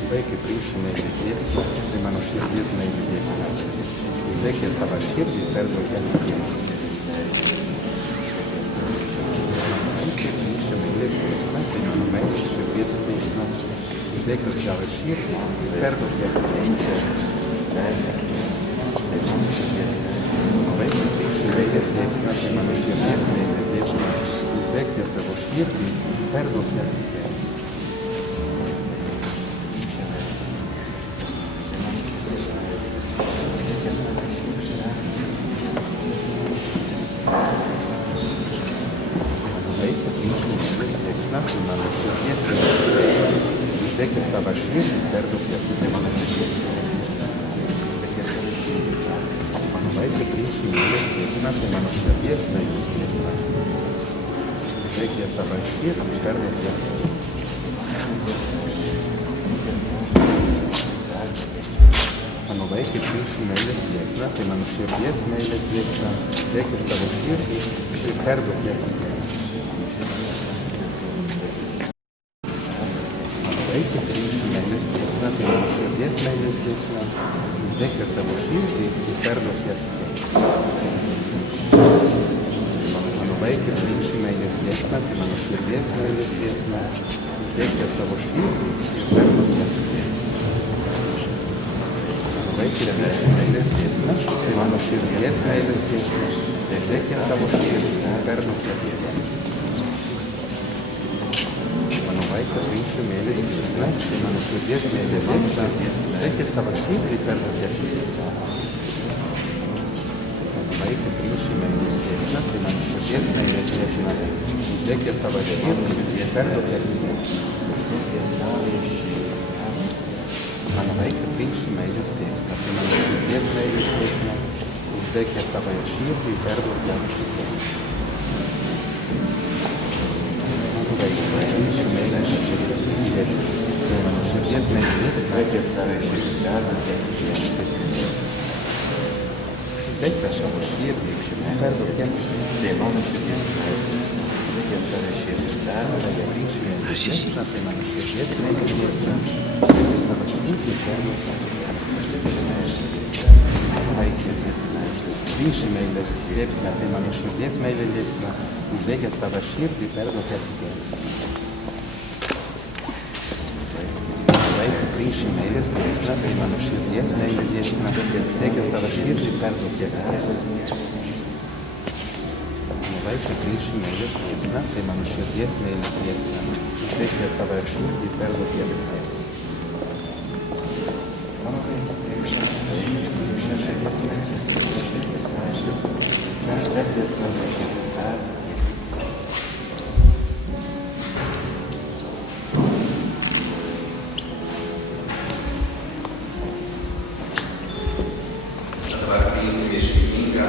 Mano vaikai priimša meilės liepsna, tai mano širdies meilės liepsna, uždegęs tavo širdį, perduok ją kitiems. Uždegęs tavo širdį, perduok ją kitiems. Mano vaikai priimša meilės liepsna, tai mano širdies meilės liepsna. Uždegęs tavo širdį, perduok ją kitiems. Mano vaikai priimša meilės liepsna, tai mano širdies meilės liepsna. Uždegęs tavo širdį, perduok ją kitiems. Vaikai priimša meilės liepsna, tai mano širdies meilės liepsna. Uždegęs tavo širdį, perduok ją kitiems. Mano vaikai priimša meilės liepsna, tai mano širdies meilės liepsna. Uždegęs tavo širdį, perduok ją kitiems. Mano vaikai priimša meilės liepsna, tai mano širdies meilės liepsna. Uždegęs tavo širdį, perduok ją kitiems. Vaikai priimša meilės liepsna, tai mano širdies meilės liepsna. Uždegęs tavo širdį, perduok ją kitiems. Mano vaikai priimša meilės liepsna, tai mano širdies meilės liepsna. Uždegęs tavo širdį, perduok ją kitiems. mano vaiką, priimši meilės liepsną, tai mano širdies meilės liepsną, uždegė savąją širdį, perduok ją kitiems. Mano vaiką, priimši meilės širdies liepsną, tai mano širdies meilės liepsną, uždegė savąją širdį, perduok ją kitiems. Uždegė savo širdį, perduok ją kitiems, tai mano širdies meilės liepsną. Uždegė savąją širdį, perduok ją priimši meilės liepsną, tai mano širdies meilės liepsną, uždegė savo širdį, perduok ją Priimši meilės liepsną, tai mano širdies meilės liepsną, uždegė savo širdį, perduok ją kitiems. Vaikų, priimši meilės liepsną, tai mano širdies meilės liepsną, uždegė savo širdį, perduok ją kitiems. Vaikų, priimši meilės liepsną, tai mano širdies meilės liepsną, uždegė savo širdį, perduok ją kitiems. Dabar priimsime iškilmingą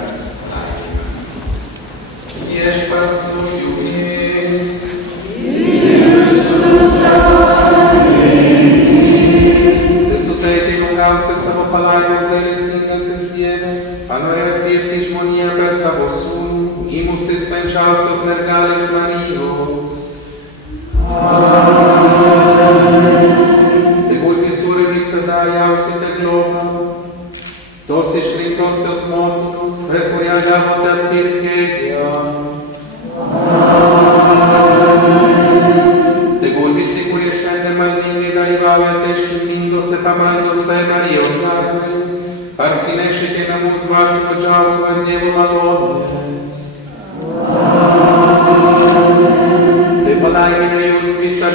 taikymą. Viešpats su jumis. Savo palaimas gailestingasis Dievas, panorėjo atpirkti žmoniją per savo sūnų, gimusi švenčiausios mergelės Marijos. Tegul visur ir visada jausite globą, tos išrinktosios motinos, per kurią gavote atpirkėją. Tegul visi, kurie šiandien maldingai dalyvaujate iškilmingose pamaldose Marijos garbei, parsinešite namus dvasinio džiaugsmo ir Dievo malonės. Tai palaimina jūs visą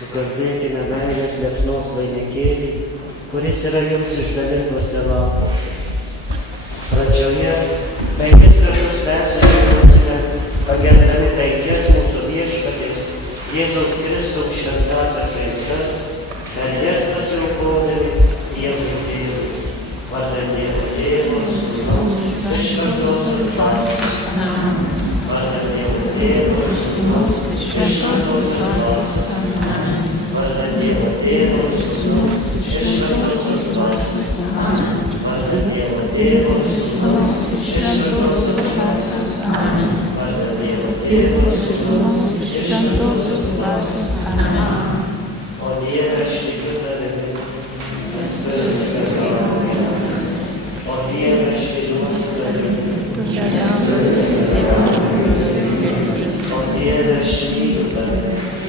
Sukalbėkime meilės liepsnos vainikėlį, kuris yra jums išdalintuose lapuose. Pradžioje 5 kartus persižiūrėsime, pagerbdami 5 mūsų viešpaties Jėzaus Kristaus šventąsias žaizdas, per jas pasiaukodami Dievui Tėvui. Vardan Dievo Tėvo, Sūnaus ir Šventosios Dvasios. Vardan Dievo Tėvo, Sūnaus ir Šventosios Dvasios. Vardan Dievo Tėvo, Sūnaus ir Šventosios Dvasios. Vardan Dievo Tėvo, Sūnaus ir Šventosios Dvasios. Vardan Dievo Tėvo, Sūnaus ir Šventosios Dvasios. O Dieve, aš tikiu tavimi, nes tu esi sakramentas. O Dieve, aš tikiuosi tavimi, nes tu esi sakramentas. O Dieve, aš myliu tave,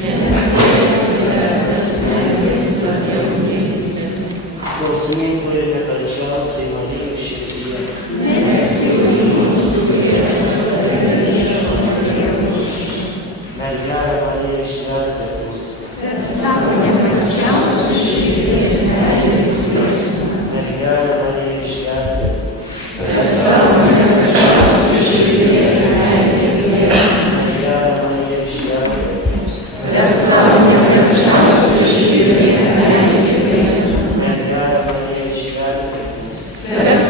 nes tu esi tavęs meilės tavęs. Skausmingų ir nekalčiausiai Marijos širdyje, melski už mūsų, kurie tave ieško. Mergelė Marija, išgelbėk mus. Savo nekalčiausios širdies meilės jausmą. Mergelė Marija, išgelbėk mus. Savo nekalčiausios širdies meilės jausmą. Mergelė Marija, išgelbėk mus. Savo nekalčiausios širdies meilės jausmą. Mergelė Marija, išgelbėk mus.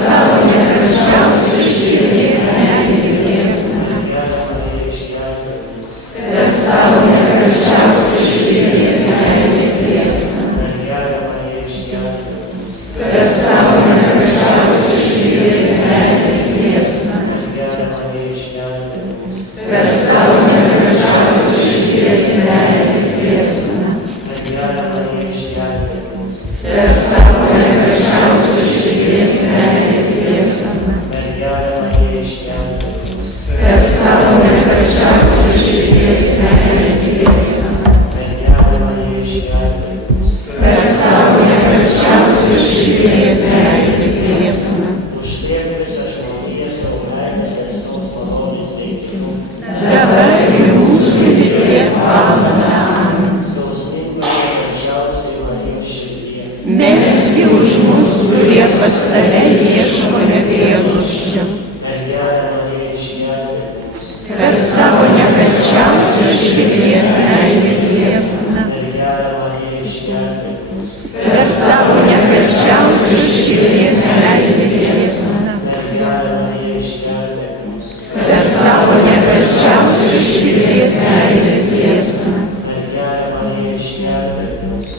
Savo nekalčiausios širdies meilės jausmą. Mergelė Marija, išgelbėk mus. Savo nekalčiausios širdies meilės jausmą. Mergelė Marija, išgelbėk mus. Savo nekalčiausios širdies meilės jausmą. Mergelė Marija, išgelbėk mus. Savo nekalčiausios širdies meilės jausmą. Mergelė Marija, išgelbėk mus. Savo nekalčiausios širdies meilės jausmą. Mergelė Marija, išgelbėk mus. Savo nekalčiausios širdies meilės jausmą. Mergelė Marija, išgelbėk mus. Savo nekalčiausios širdies meilės jausmą. Užliek visą žmoniją savo meilės Kristus malonės teikimu. Dabar ir mūsų mirties valandą. Amen. Skausmingų ir nekalčiausiai Marijos širdyje, melski už mus, kurie pas tave ieškome prieglobsčio. Mergelė Marija, išgelbėk mus. Savo nekalčiausios širdies meilės jausmą. Mergelė Marija, išgelbėk mus. Savo nekalčiausios širdies meilės jausmą. Mergelė Marija, išgelbėk mus. Savo nekalčiausios širdies meilės jausmą. Mergelė Marija, išgelbėk mus.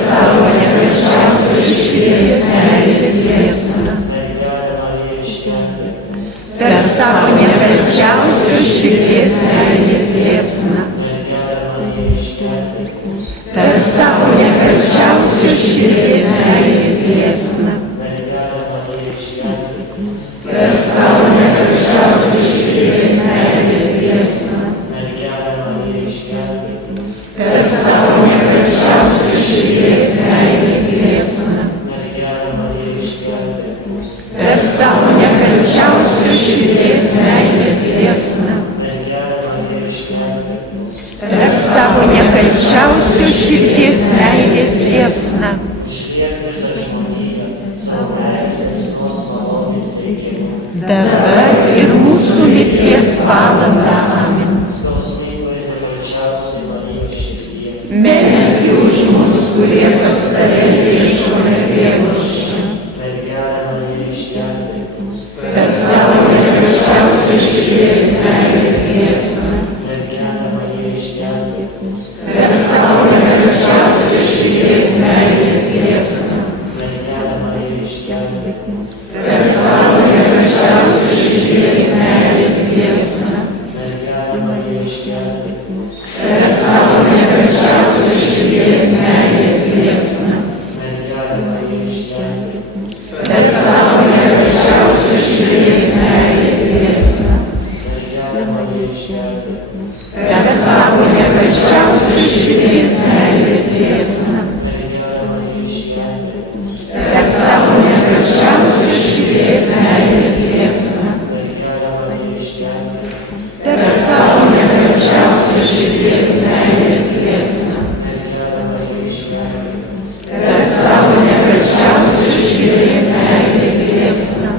Savo nekalčiausios širdies meilės jausmą. Mergelė Marija, išgelbėk mus. Savo nekalčiausios širdies meilės jausmą. Mergelė Marija, išgelbėk mus. Savo nekalčiausios širdies meilės jausmą. Mergelė Marija, išgelbėk mus. Savo nekalčiausios širdies meilės jausmą. Mergelė Marija, išgelbėk mus. Savo nekalčiausios širdies meilės jausmą. Mergelė Marija, išgelbėk mus. Savo nekalčiausios širdies meilės jausmą. Mergelė Marija, išgelbėk mus. Savo nekalčiausios širdies meilės jausmą. Užliek visą žmoniją savo meilės Kristus malonės teikimu. Dabar ir mūsų mirties valandą. Amen. Skausmingų ir nekalčiausiai Marijos širdyje, melski už mus, kurie pas tave ieškome prieglobsčio. Mergelė Marija, išgelbėk mus. Savo nekalčiausios širdies meilės jausmą. Mergelė Marija, išgelbėk mus. Savo nekalčiausios širdies meilės išgelbėk mus. Per savo nekalčiausios širdies meilės liepsną. Mergelė Marija, išgelbėk mus. Per savo nekalčiausios širdies meilės liepsną. Mergelė Marija, išgelbėk mus. Per savo nekalčiausios širdies meilės liepsną. Mergelė Marija, išgelbėk mus. Per savo nekalčiausios širdies meilės liepsną. Per savo nekalčiausios širdies meilės liepsną. Per savo nekalčiausios širdies meilės liepsną. Per savo nekalčiausios širdies meilės liepsną.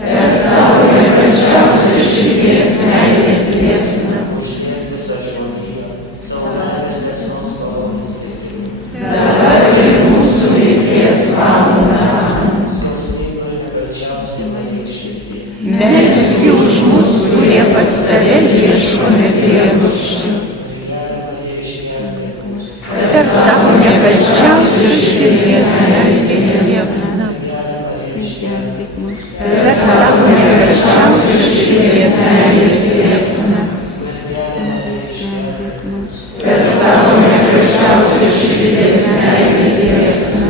Per savo nekalčiausios širdies meilės liepsną. Dabar ir mūsų mirties valandą. Melski už mus, kurie pas tave ieškome prieglobsčio. Per savo nekalčiausios širdies meilės liepsną. Išgelbėk mus. Per savo nekalčiausios širdies meilės liepsną. Išgelbėk mus. Per savo nekalčiausios širdies meilės liepsną.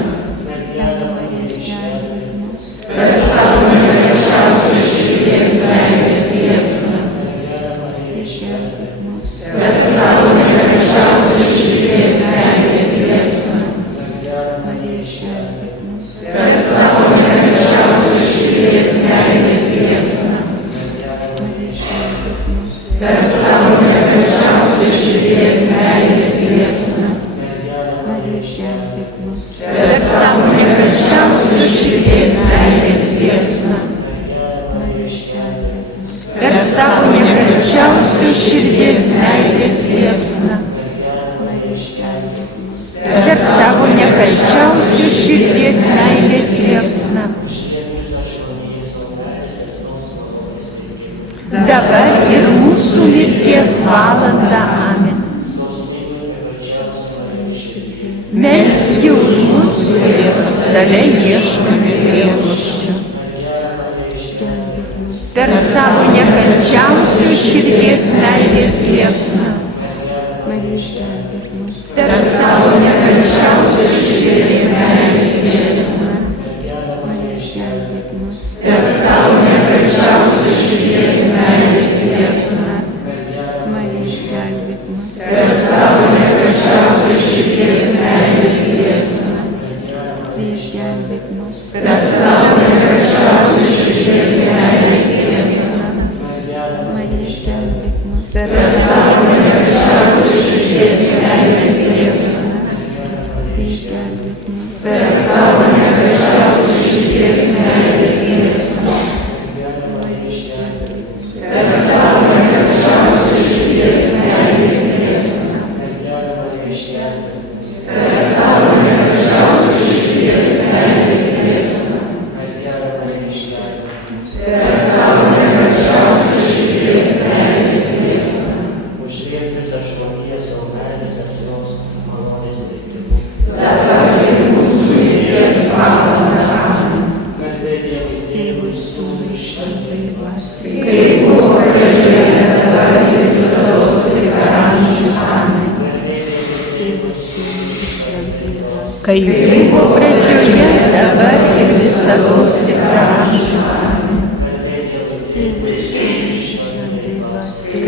Per savo nekalčiausios širdies meilės liepsną. Išgelbėk mus. Per savo nekalčiausios širdies meilės liepsną. Išgelbėk mus. Per savo nekalčiausios širdies meilės liepsną. Išgelbėk mus. Per savo nekalčiausios širdies meilės liepsną. Išgelbėk mus. Per savo nekalčiausios širdies meilės liepsną. Per savo nekalčiausios širdies meilės liepsną. Per savo nekalčiausios širdies meilės liepsną. Dabar ir mūsų mirties valandą. Amen. Melski už mus, kurie pas tave ieškome prieglobsčio. Per savo nekalčiausios širdies meilės liepsną. Per savo nekalčiausios širdies meilės liepsną. Per savo nekalčiausios širdies meilės liepsną. Per savo nekalčiausios širdies meilės liepsną. Išgelbėk mus. Per savo nekalčiausios širdies meilės liepsną. Išgelbėk mus. Per savo nekalčiausios širdies meilės liepsną. Išgelbėk mus. Per savo nekalčiausios širdies meilės liepsną. Per savo nekalčiausios širdies meilės liepsną. Per savo nekalčiausios širdies meilės liepsną. Per savo nekalčiausios širdies meilės liepsną. Užliek visą žmoniją savo meilės atsinos malonės veikimu. Dabar ir mūsų mirties valandą. Garbė Dievui, Tėvui, Sūnui, Šventajai Dvasiai. Kaip buvo pradžioje, dabar ir visados ir per amžius. Amen. Kaip buvo pradžioje, dabar ir visados ir per amžius.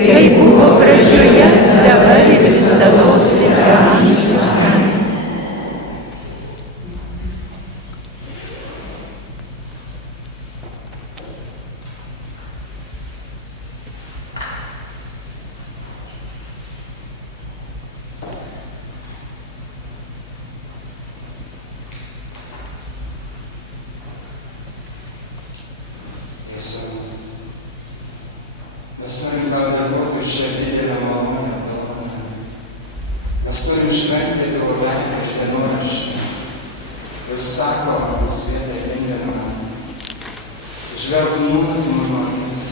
Kaip buvo pradžioje, dabar ir visados ir per amžius. Mes norim tau dėkoti už šią didelę malonę dovaną. Mes norim šventyti tavo veidą iš dienoraščio. Ir sako, mums vietą įrengiamą. Žvelk nuolat mano akis.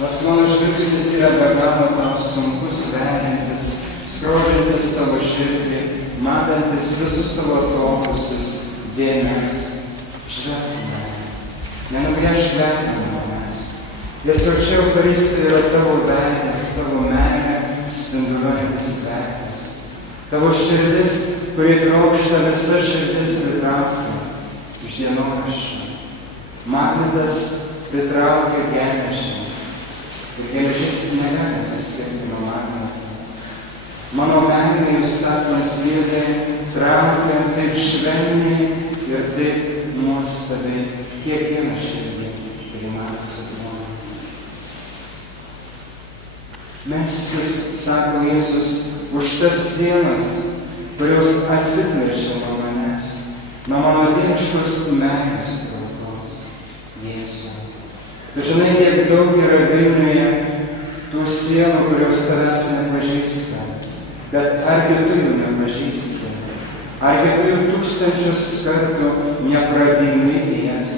Nors mano žvilgsnis yra be galo tau sunkus, veriantis, skrodžiantis tavo širdį, matantis visus savo topusius, dėmes, žvelgime, nenugręžk veido nuo manęs. Jėzau, čia Eucharistija yra tavo veidas, tavo meilė, spinduliuojantis veidas. Tavo širdis, kuri trokšta visa širdis pritraukti iš dienoraščio. Magnetas pritraukia geležį ir geležis negali atsiskirti nuo magneto. Mano meilė jūs sapnas vyrė, traukiant taip švelniai ir taip nuostabiai kiekvieną širdį, kuri man atsiduoda. Melskis, sako Jėzus, už tas sienas, kurios atsiplėšė nuo manęs, nuo mano dieviškos meilės traukos. Jėzau, tu žinai, kiek daug yra Vilniuje tų sienų, kurios savęs nepažįsta, bet argi tu jų nepažįsti, argi tu jų tūkstančius kartų neprabimi į jas,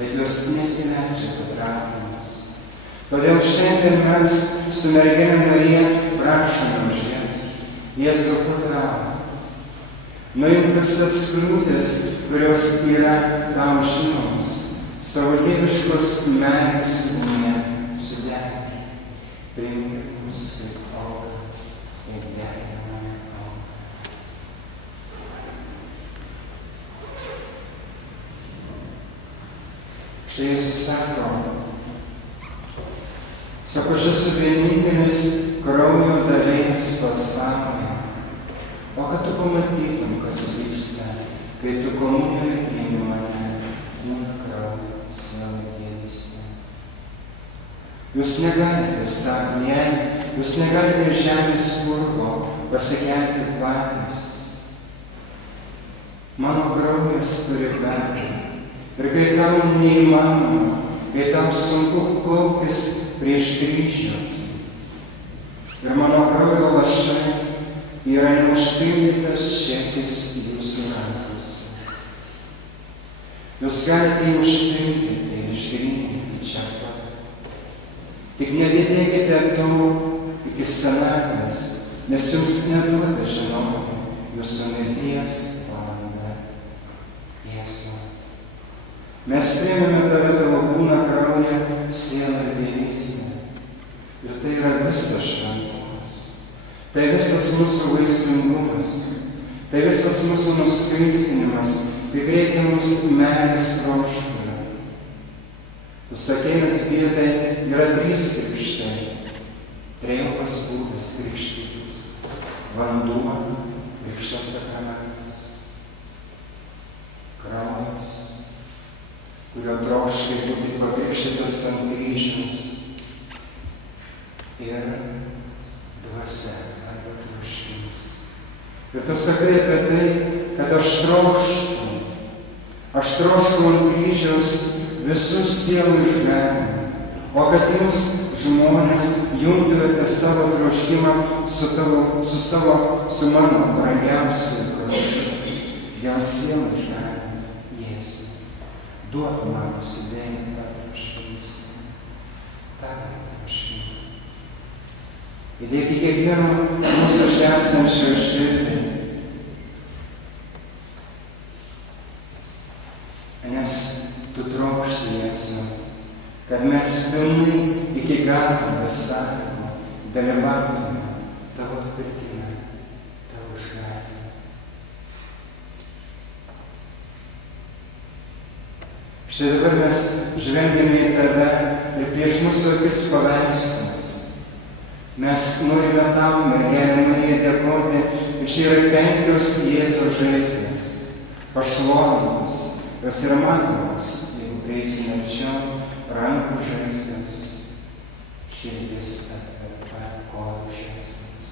bet jos nesileidžia patraukiamos. Todėl šiandien mes su mergelė Marija prašome už jas. Jėzau, patrauk. Nuimk visas kliūtis, kurios yra tau žinomos, savo dieviškos meilės ugnį sudegink. Priimk mus kaip auką, kaip deginamąją auką. Štai Jėzus sako, aš esu vienintelis kraujo davėjas pasaulyje, o kad tu pamatytum, kas vyksta, kai tu komunijoje priimi mane, kūną, kraują, savo dievystę. Jūs negalite, sako jai, jūs negalite iš žemės purvo pasikelti patys. Mano kraujas turi galią. Ir kai tau neįmanoma, kai tau sunku klauptis prieš kryžių, ir mano kraujo lašai yra neužpildytas šiekis jūsų rankose. Jūs galite jį užpildyti, išgryninti čia pat. Tik nedidėkite to iki senatvės, nes jums neduoda žinoti jūsų mirties valanda. Jėzau, mes priėmėme tave tavo kūną, kraują, sielą ir dievystę. Ir tai yra visas šventumas. Tai visas mūsų vaisingumas. Tai visas mūsų nuskaistinimas. Tik reikia mums meilės troškulio. Tu sakei, Elzbietai, yra 3 krikštai. Trejopas būdas krikštytis. Vanduo, krikšto sakramentas. Kraujas, kurio troškai būti pakrikštytas ant kryžiaus. Ir dvasia arba troškimas. Ir tu sakai apie tai, kad aš trošku ant kryžiaus visus sielų išganimą, o kad jūs, žmonės, jungtumėte savo troškimą su mano brangiausiu krauju, jo sielų išganimą. Jėzau, duok man nusidėjimą tą troškimus. Įdėk į kiekvieną mūsų čia esančio širdį. Nes tu trokšti, Jėzau, kad mes pilnai iki galo be sąlygų dalyvautume tavo atpirkime, tavo išganime. Štai dabar mes žvelgiame į tave ir prieš mūsų akis paveikslas. Mes norime tau, mergelė Marija, dėkoti, ir čia yra 5 Jėzaus žaizdos, pašlovintos, jos yra matomos, jeigu prieisime arčiau, rankų žaizdos, širdis atverta, kojų žaizdos.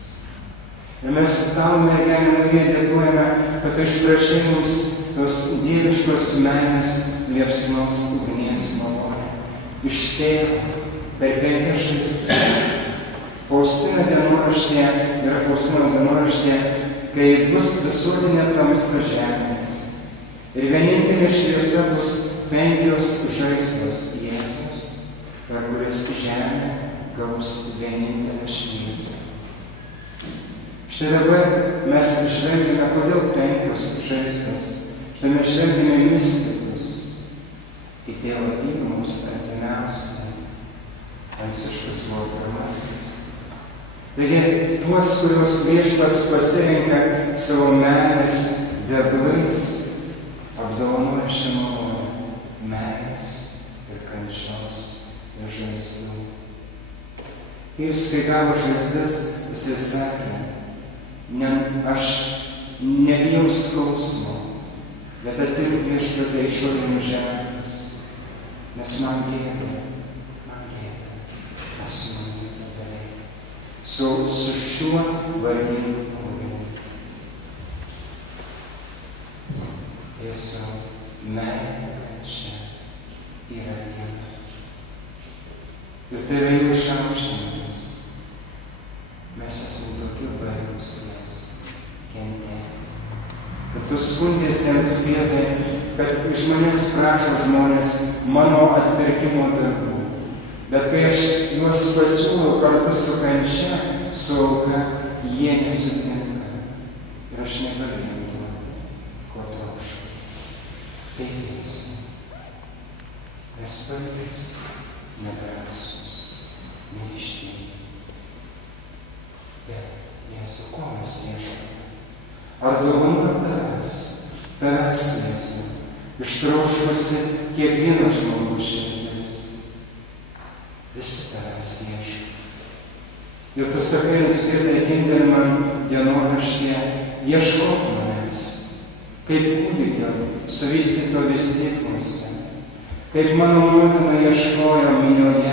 Ir mes tau, mergelė Marija, dėkojame, kad tu išprašai mums tos dieviškos meilės liepsnos ugnies malonę. Iš tėvo per 5 žaizdas. Faustinos dienoraštė, kai bus visuotinė tamsa žemė. Ir vienintelė šviesa bus 5 žaizdos Jėzus, per kuris žemė gaus vienintelę šviesą. Štai dabar mes žvelgime, kodėl 5 žaizdos. Štai mes žvelgime į mistikus, į tėvą Pijų mums artimiausią. Pranciškus buvo pirmasis. Taigi, tuos, kuriuos Viešpats pasirenka savo meilės deglais, apdovanoja šią malonę meilės ir kančios ir žaizdų. Jis, kai gavo žaizdas, jisai sakė, aš nebijau skausmo, bet atimk Viešpatie išorinius ženklus, nes man gėda, kas su manimi padarei. Su šiuo vargingu kūriniu. Jėzau, meilė kančia yra viena. Ir tai yra jų išaukštinimas. Mes esame tokie baigūs, Jėzau, kentėti. Ir tu skundėsi jiems vietoje, kad iš manęs prašo žmonės mano atpirkimo darbų. Bet kai aš juos pasiūlau kartu su kančia, su auka, jie nesutinka. Ir aš negaliu jiems duoti, ko trokštu. Taip Jėzau, mes patys nedrąsūs, neryžtingi. Bet Jėzau, ko mes ieškome? Ar dovana tavęs, Jėzau, ištroškusi kiekvieno žmogaus širdis? Visi tavęs ieško. Ir tu sakai, Elzbieta, gimdami man dienoraštyje, ieškok manęs, kaip kūdikio suvystyto vystykluose, kaip mano motina ieškojo minioje,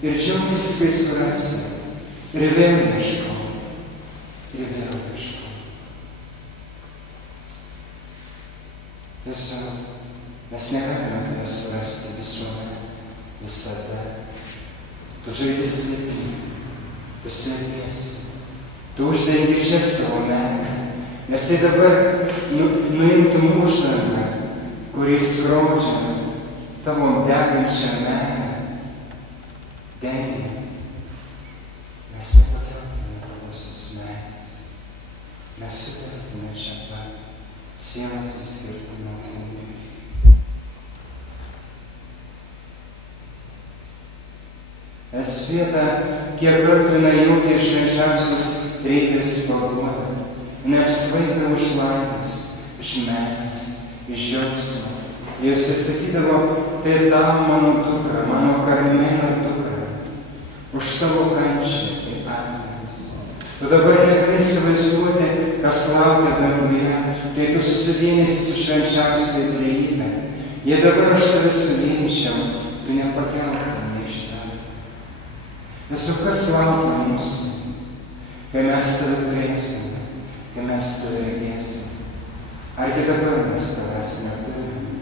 ir džiaugtis, kai surasi, ir vėl ieško, ir vėl ieško. Tiesiog, mes negalime tave surasti visuomet, visada. Tu žaidi slėpinį, tu slėpiesi, tu uždengi čia savo meilę, nes tai dabar nuimtum uždangą, kurį skrodžia tavo degančią meilę. Dengia. Mes nepakeltume tavosios meilės. Mes sutartume čia pat, siela atsiskirtų nuo kūdikio. Elzbieta, kiek kartų jinai jautė švenčiausius kreipėsi paguodą, neapsvaigdavo iš laimės, iš meilės, iš džiaugsmo. Jis sakydavo, tai tau mano dukra, mano Karmelio dukra, už tavo kančią kaip atmainas. Tu dabar negali įsivaizduoti, kas laukia danguje, kai tu susivienisi su švenčiausia trejybe. Jei dabar aš tave suvienyčiau, tu nepakeltum. Visų kas laukia mūsų, kai mes tave turėsime, kai mes tave regėsime. Argi dabar mes tavęs neturime,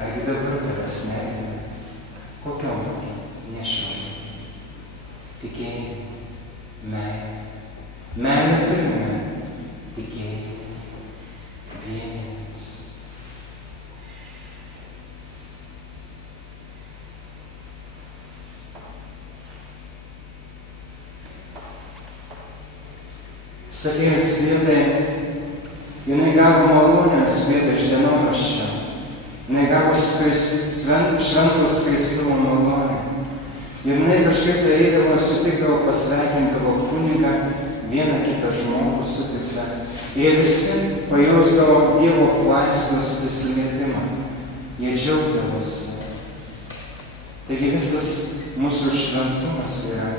argi dabar tavęs neturime, kokio nešiojame. Tikėjimą, meilę. Meilę turime, tikėjimą, vienybės. Sakė Elzbietai, jinai gavo malonę Elzbieta iš dienoraščio, jinai gavo šventos skaistumo malonę. Ir jinai kažkaip tai eidavo, sutikdavo, pasveikindavo kunigą, vieną kitą žmogų sutiktą. Jie visi pajausdavo Dievo apvaizdos prisilietimą. Jie džiaugdavosi. Taigi visas mūsų šventumas yra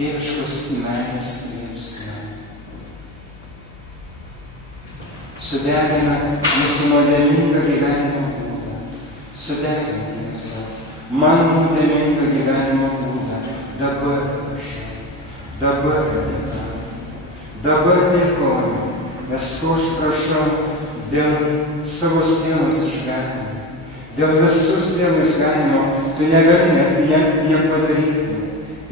dieviškos meilės liepsna. Sudegina mūsų nuodėmingą gyvenimo būdą. Sudegina Jėzau mano nuodėmingą gyvenimo būdą. Dabar prašau, dabar dėkoju. Dabar dėkoju, nes ko aš prašau dėl savo sielos išganimo. Dėl visų sielų išganimo tu negali nepadaryti,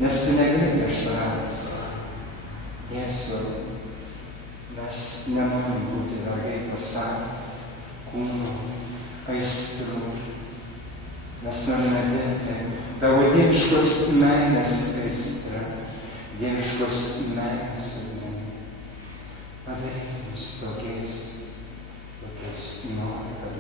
nes tu negali prieštarauti savo. Jėzau, mes nenorim būti vergai pasaulio, kūno, aistrų. Mes norime dėti tavo dieviškos meilės aistrą, dieviškos meilės ugnimi. Padaryk mus tokiais, kokiais nori, kad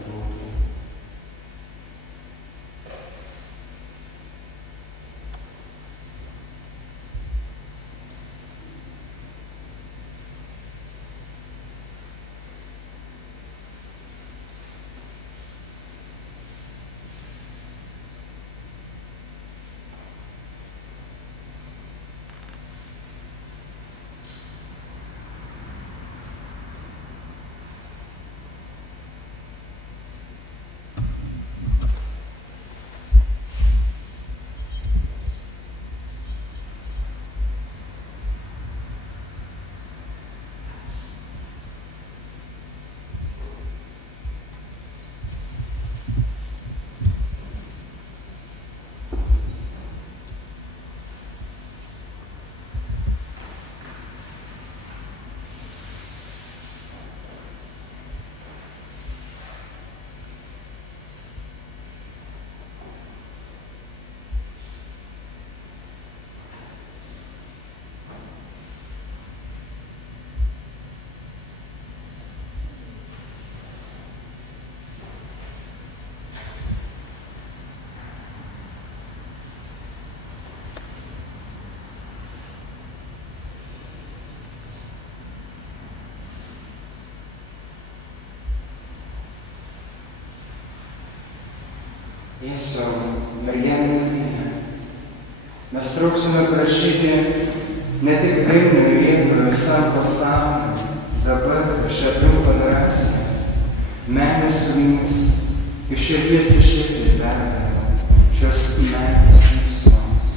Jėzau, mergelė Marija, mes trauktume prašyti ne tik Vilnių ir Lietuvą, visam pasauliu, dabar per šią trumpą adoraciją, meilės ugnis iš širdies į širdį perveda šios meilės veiksmus.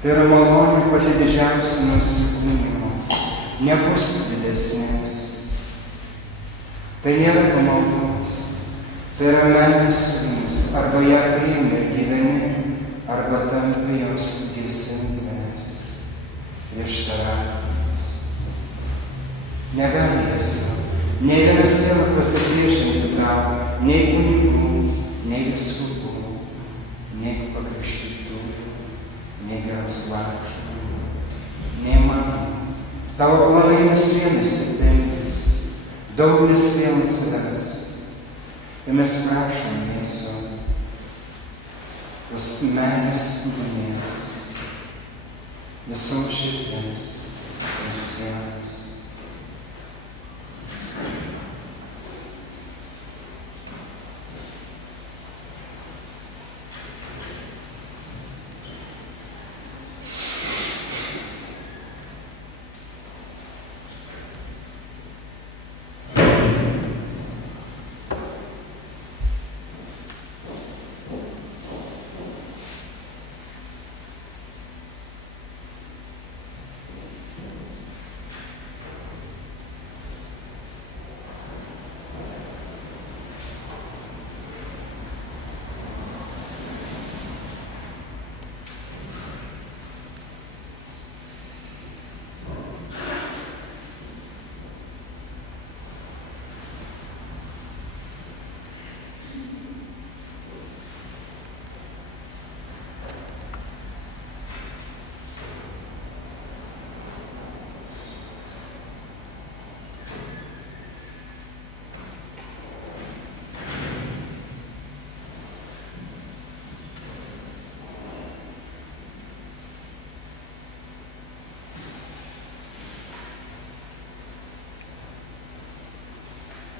Tai yra malonė pati didžiausia mūsų įkūnijimo, nebus didesnės. Tai nėra pamaldos, tai yra meilės ugnis, arba ją priimi ir gyveni, arba tampi jos gesingas, prieštaravimas. Negali Jėzau, nei vienas siela pasipriešinti tau, nei kunigų, nei vyskupų, nei pakrikštytų, nei geros vargšų, nei mano. Tavo planai mus vienas septintis, daugelis vėl atsiras. Ir mes prašom Jėzau, tos meilės ugnies visoms širdims ir sieloms.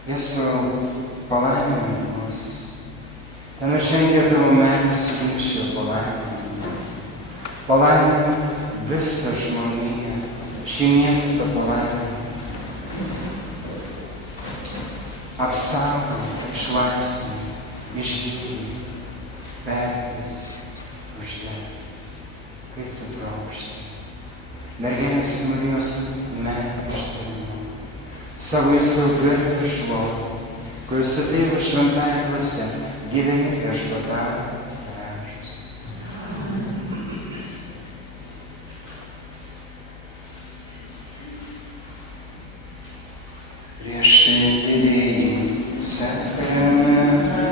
Jėzau, palaimink mus, tame žengia tavo meilės rūšio palaiminimą. Palaimink visą žmoniją, šį miestą palaimink. Apsaugok, išlaisvink, išgydyk, perveisk, uždėk, kaip tu trokšti. Mergelės Marijos meilė uždėk. Savo Jėzaus garbę šlovę, kuris su Tėvu šventąja dvasia gyveni viešpatauja amžius. Prieš tai didįjį sakramentą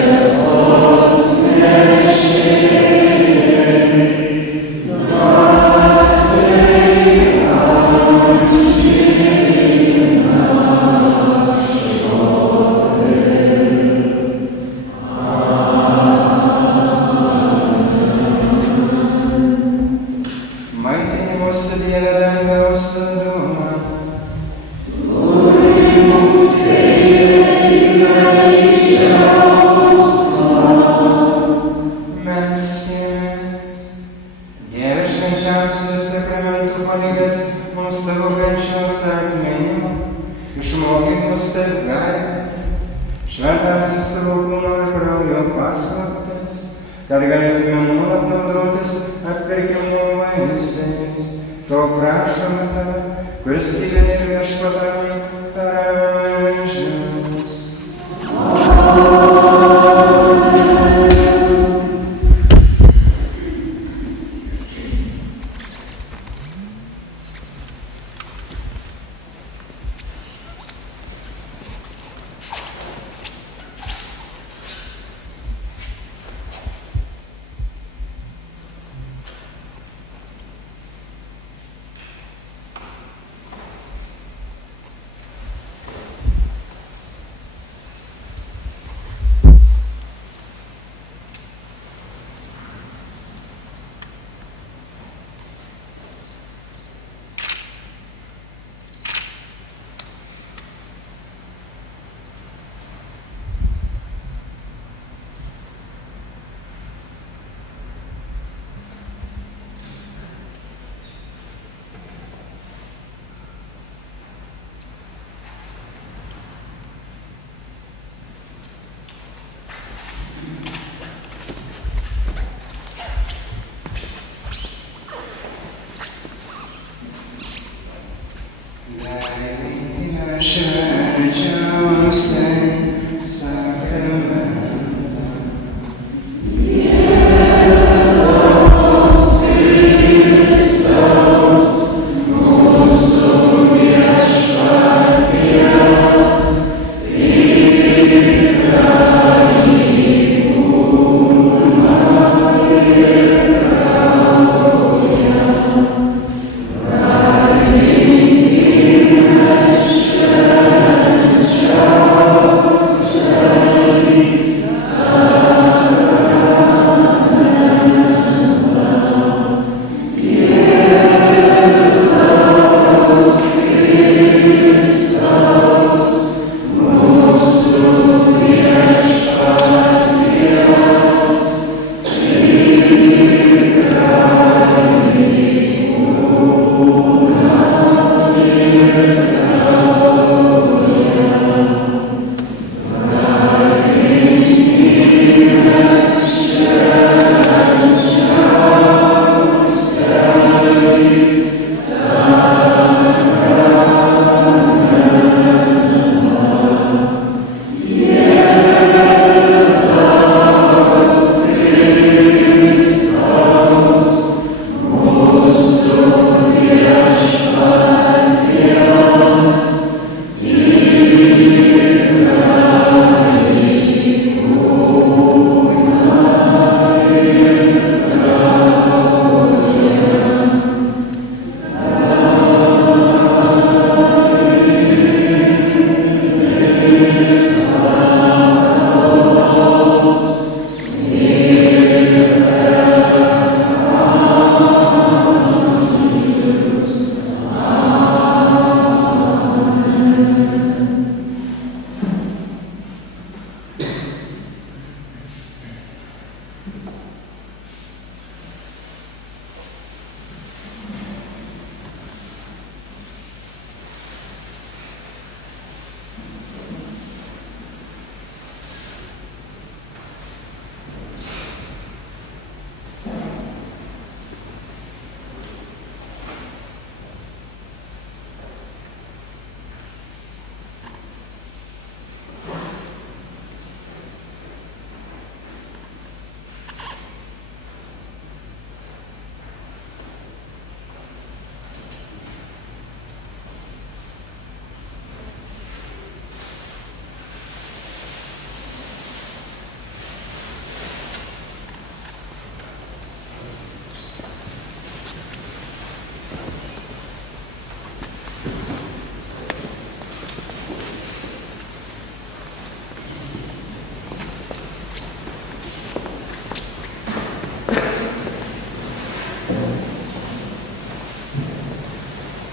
Yes. šventasis tavo kūno ir kraujo paslaptis, kad galėtume nuolat naudotis atpirkimo vaisiais. To prašome tave, kuris gyveni ir viešpatauji per amžius. Švenčiausia